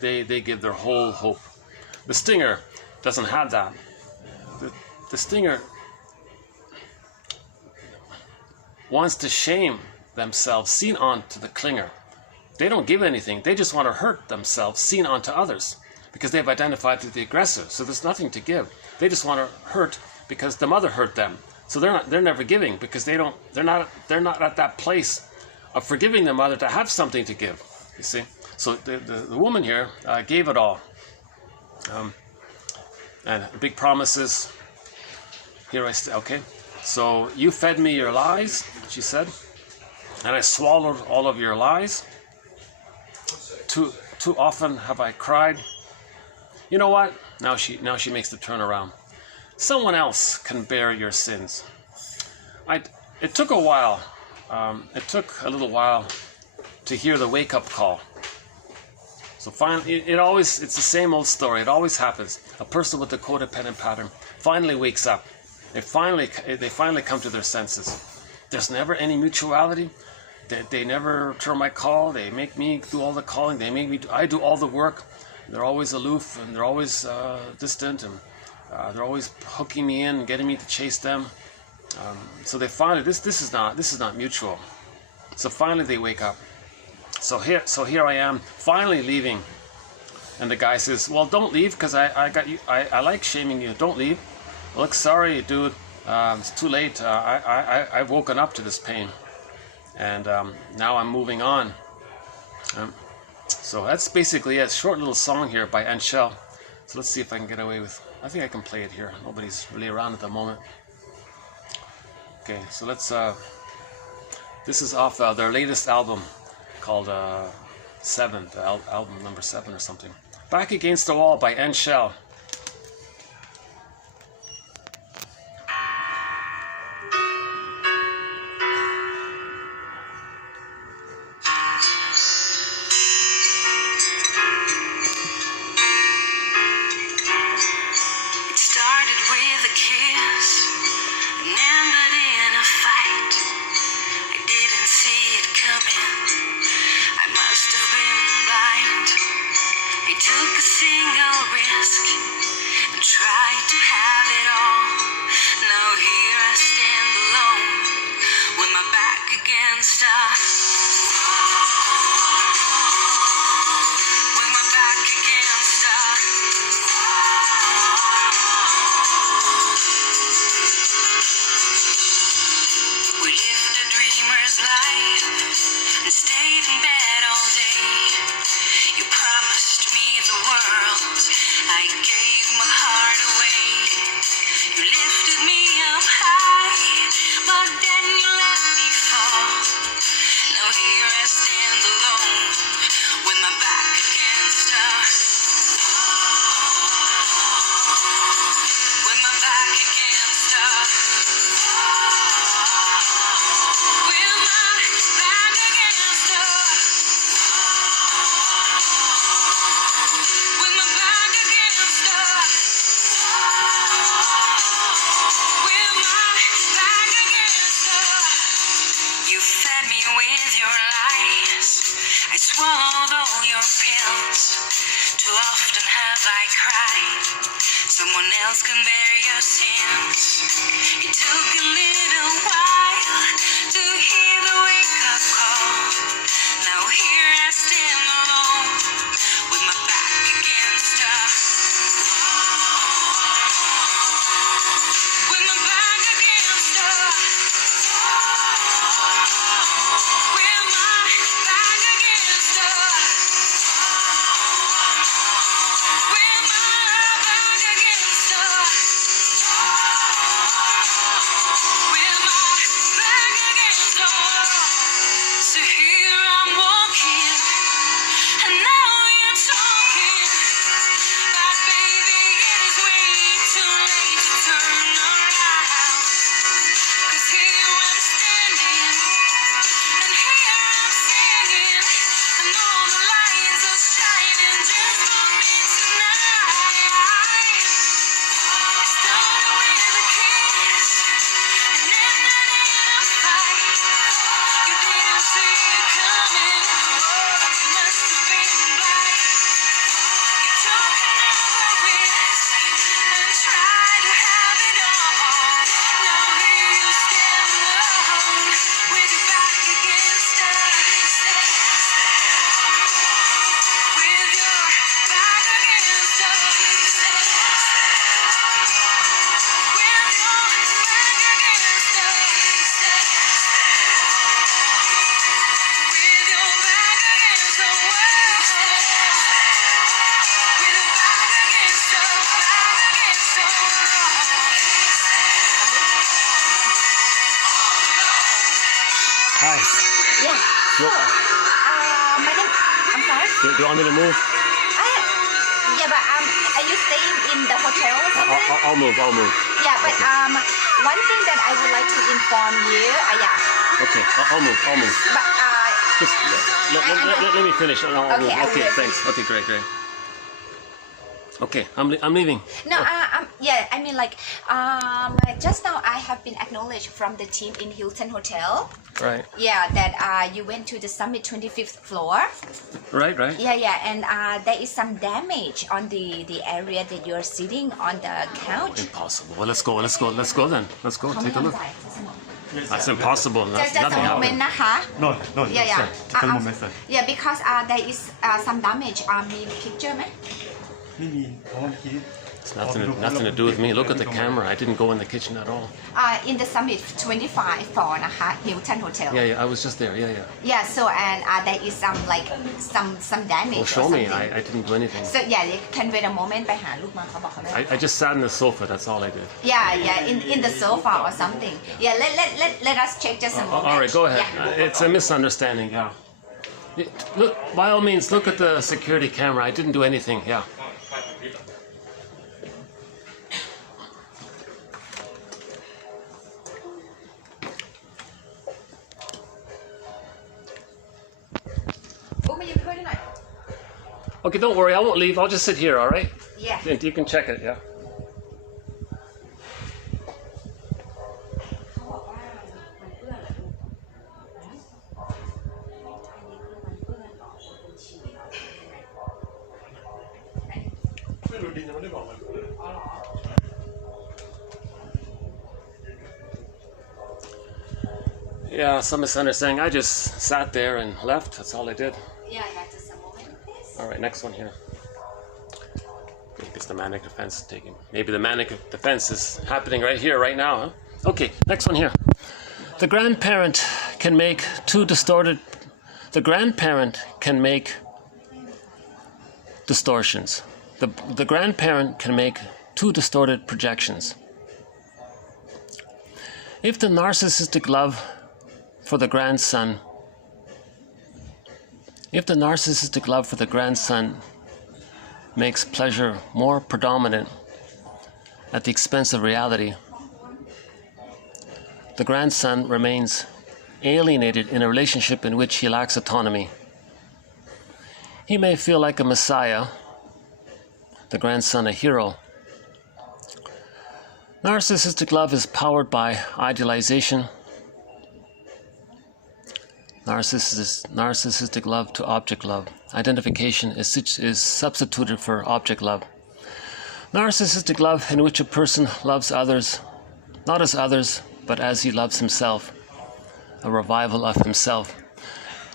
They give their whole hope. The stinger doesn't have that. The stinger wants to shame themselves, seen onto the clinger. They don't give anything. They just want to hurt themselves, seen onto others, because they've identified with the aggressor. So there's nothing to give. They just want to hurt because the mother hurt them. So they're never giving because they're not at that place of forgiving the mother to have something to give. You see, so the woman here gave it all, and big promises. Here I stay. Okay, so you fed me your lies, she said, and I swallowed all of your lies. Too often have I cried. You know what? Now she makes the turnaround. Someone else can bear your sins. It took a while. It took a little while to hear the wake-up call. So finally, it's the same old story. It always happens. A person with a codependent pattern finally wakes up. They finally come to their senses. There's never any mutuality. They never return my call. They make me do all the calling. I do all the work. They're always aloof and they're always distant, and they're always hooking me in and getting me to chase them. So they finally this is not mutual. So finally they wake up. So here I am finally leaving, and the guy says, "Well, don't leave because I got you. I like shaming you. Don't leave." Look, sorry, dude. It's too late. I've woken up to this pain, and now I'm moving on. So that's basically a short little song here by Anshel. So let's see if I can get away with. I think I can play it here. Nobody's really around at the moment. Okay, so let's. This is off their latest album called Seven, album number 7 or something. Back Against the Wall by Anshel. Someone else can bear your sins. It took a little while to hear the wake-up call. Now here I stand alone with my back against a with my back against a with my back against a with my back against a with my back against a. So here I'm walking My name. I'm sorry. Do you want me to move? Yeah, but are you staying in the hotel or something? I'll move. Yeah, but one thing that I would like to inform you. Yeah. Okay, I'll move. But Just let me finish. And I'll move. Okay, thanks. Okay, great. Okay, I'm leaving. No, yeah, I mean like, just now I have been acknowledged from the team in Hilton Hotel. Right. Yeah, that you went to the summit 25th floor. Right. Yeah, and there is some damage on the area that you're sitting on the couch. Impossible. Well, let's go then. Let's go. Take a look. That's impossible. That's Just nothing a moment, happened.นะคะ No, Yeah. sir. Just a moment, sir. Yeah, because there is some damage. Me picture ไหม ไม่มีเพราะว่าเมื่อกี้ It's nothing to do with me. Look at the camera. I didn't go in the kitchen at all. In the summit 25 floor นะคะ Hilton Hotel. Yeah. I was just there. Yeah. Yeah, so and there is some damage. Well, show or me. something. I didn't do anything. So yeah, you can wait a moment ไปหาลูกมาเขาบอกเขาได้ I just sat in the sofa. That's all I did. Yeah, in the sofa or something. Yeah, let us check just a moment. All right, go ahead. Yeah. It's a misunderstanding. Yeah. Look, by all means, look at the security camera. I didn't do anything. Yeah. Okay, don't worry. I won't leave. I'll just sit here. All right. Yeah. You can check it. Yeah. Yeah, some misunderstanding. I just sat there and left. That's all I did. Yeah, just a moment, please. All right, next one here. I think it's the manic defense taking. Maybe the manic defense is happening right here, right now, huh? Okay, next one here. The grandparent can make distortions. The grandparent can make two distorted projections. If the narcissistic love for the grandson makes pleasure more predominant at the expense of reality, the grandson remains alienated in a relationship in which he lacks autonomy. He may feel like a messiah, the grandson a hero. Narcissistic love is powered by idealization. Narcissistic love to object love. Identification is substituted for object love. Narcissistic love in which a person loves others, not as others, but as he loves himself. A revival of himself.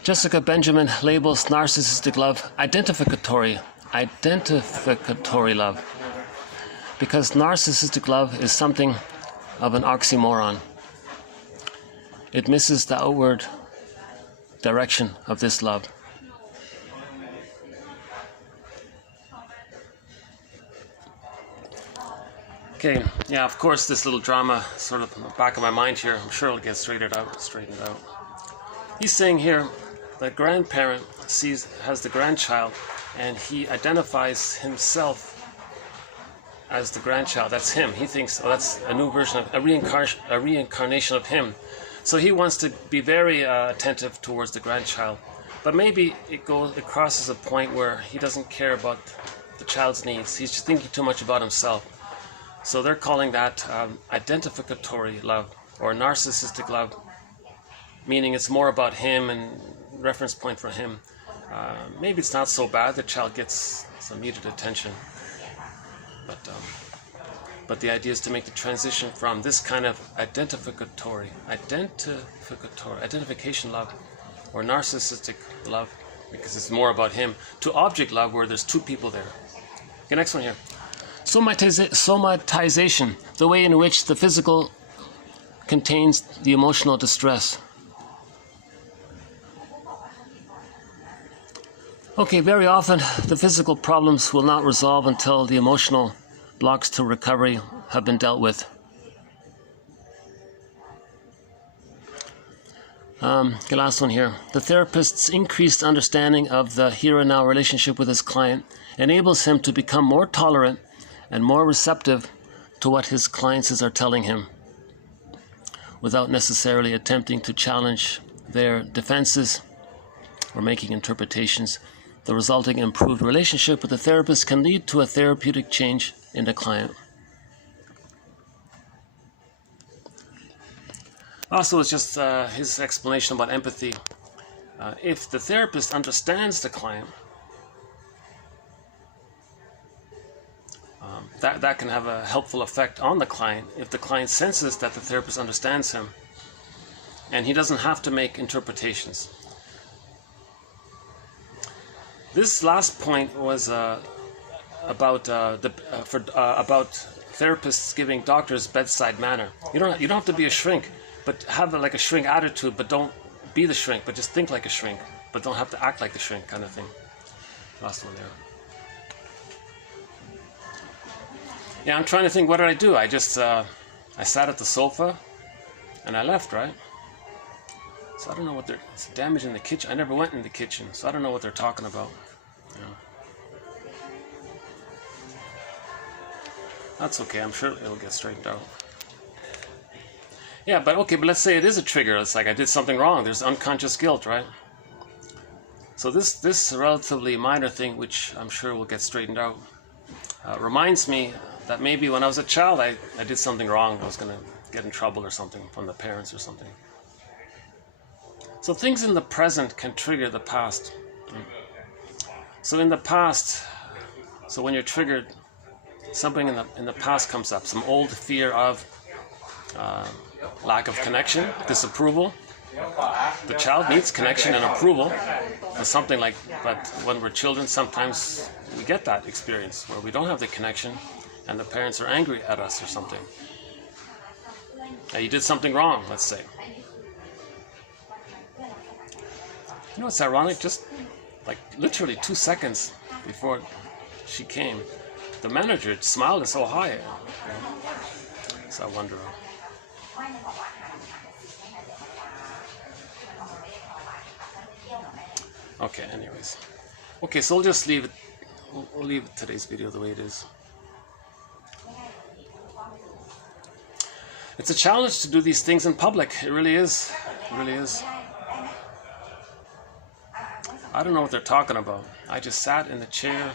Jessica Benjamin labels narcissistic love identificatory love, because narcissistic love is something of an oxymoron. It misses the outward direction of this love. Okay, yeah, of course this little drama sort of in the back of my mind here, I'm sure it'll get straightened out. He's saying here the grandparent has the grandchild and he identifies himself as the grandchild. That's him. He thinks, oh, that's a new version of a reincarnation of him. So he wants to be very attentive towards the grandchild. But maybe it crosses a point where he doesn't care about the child's needs. He's just thinking too much about himself. So they're calling that identificatory love or narcissistic love, meaning it's more about him and reference point for him. Maybe it's not so bad. The child gets some needed attention. But the idea is to make the transition from this kind of identification love or narcissistic love, because it's more about him, to object love where there's two people there. Okay, next one here. Somatization, the way in which the physical contains the emotional distress. Okay, very often the physical problems will not resolve until the emotional blocks to recovery have been dealt with. Okay, last one here. The therapist's increased understanding of the here and now relationship with his client enables him to become more tolerant and more receptive to what his clients are telling him, without necessarily attempting to challenge their defenses or making interpretations. The resulting improved relationship with the therapist can lead to a therapeutic change in the client. Also, it's just his explanation about empathy. If the therapist understands the client, that can have a helpful effect on the client if the client senses that the therapist understands him and he doesn't have to make interpretations. This last point was about therapists giving doctors bedside manner. You don't have to be a shrink, but have like a shrink attitude, but don't be the shrink, but just think like a shrink, but don't have to act like the shrink, kind of thing. Last one there. Yeah, I'm trying to think, what did I do? I just, I sat at the sofa and I left, right? So I don't know what it's damage in the kitchen. I never went in the kitchen, so I don't know what they're talking about. You know. That's okay, I'm sure it'll get straightened out. Yeah, but let's say it is a trigger. It's like I did something wrong. There's unconscious guilt, right? So this relatively minor thing, which I'm sure will get straightened out, reminds me that maybe when I was a child, I did something wrong. I was going to get in trouble or something from the parents or something. So things in the present can trigger the past. So in the past, so when you're triggered, something in the past comes up. Some old fear of lack of connection, disapproval. The child needs connection and approval. Or something like, but when we're children, sometimes we get that experience where we don't have the connection and the parents are angry at us or something. Now, you did something wrong, let's say. You know what's ironic? Just like literally 2 seconds before she came, the manager smiled and so high. So I wonder. Okay, anyways. Okay, so we'll just leave it. We'll leave today's video the way it is. It's a challenge to do these things in public. It really is. It really is. I don't know what they're talking about. I just sat in the chair.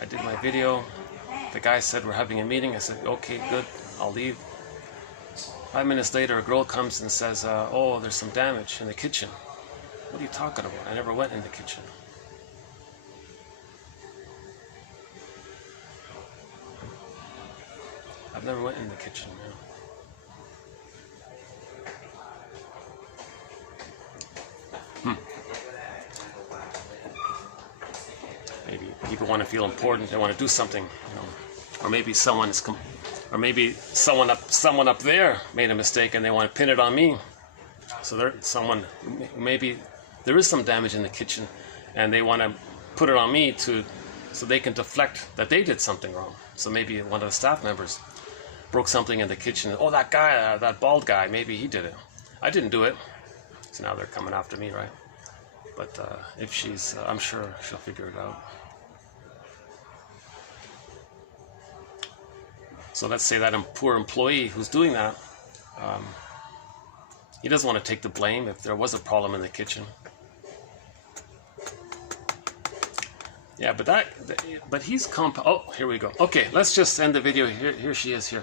I did my video. The guy said we're having a meeting. I said, okay, good, I'll leave. 5 minutes later, a girl comes and says, oh, there's some damage in the kitchen. What are you talking about? I never went in the kitchen. I've never went in the kitchen, man. Maybe people want to feel important. They want to do something, you know. Or maybe someone up there made a mistake and they want to pin it on me. So maybe there is some damage in the kitchen, and they want to put it on me so they can deflect that they did something wrong. So maybe one of the staff members broke something in the kitchen. Oh, that guy, that bald guy, maybe he did it. I didn't do it. So now they're coming after me, right? But if she's, I'm sure she'll figure it out. So let's say that poor employee who's doing that, he doesn't want to take the blame if there was a problem in the kitchen. Yeah, but he's oh, here we go. Okay, let's just end the video here. Here she is here.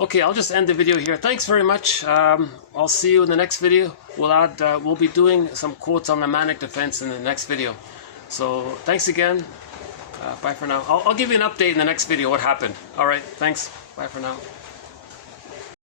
Okay, I'll just end the video here. Thanks very much. I'll see you in the next video. We'll be doing some quotes on the manic defense in the next video. So thanks again. Bye for now. I'll give you an update in the next video what happened. All right, thanks. Bye for now.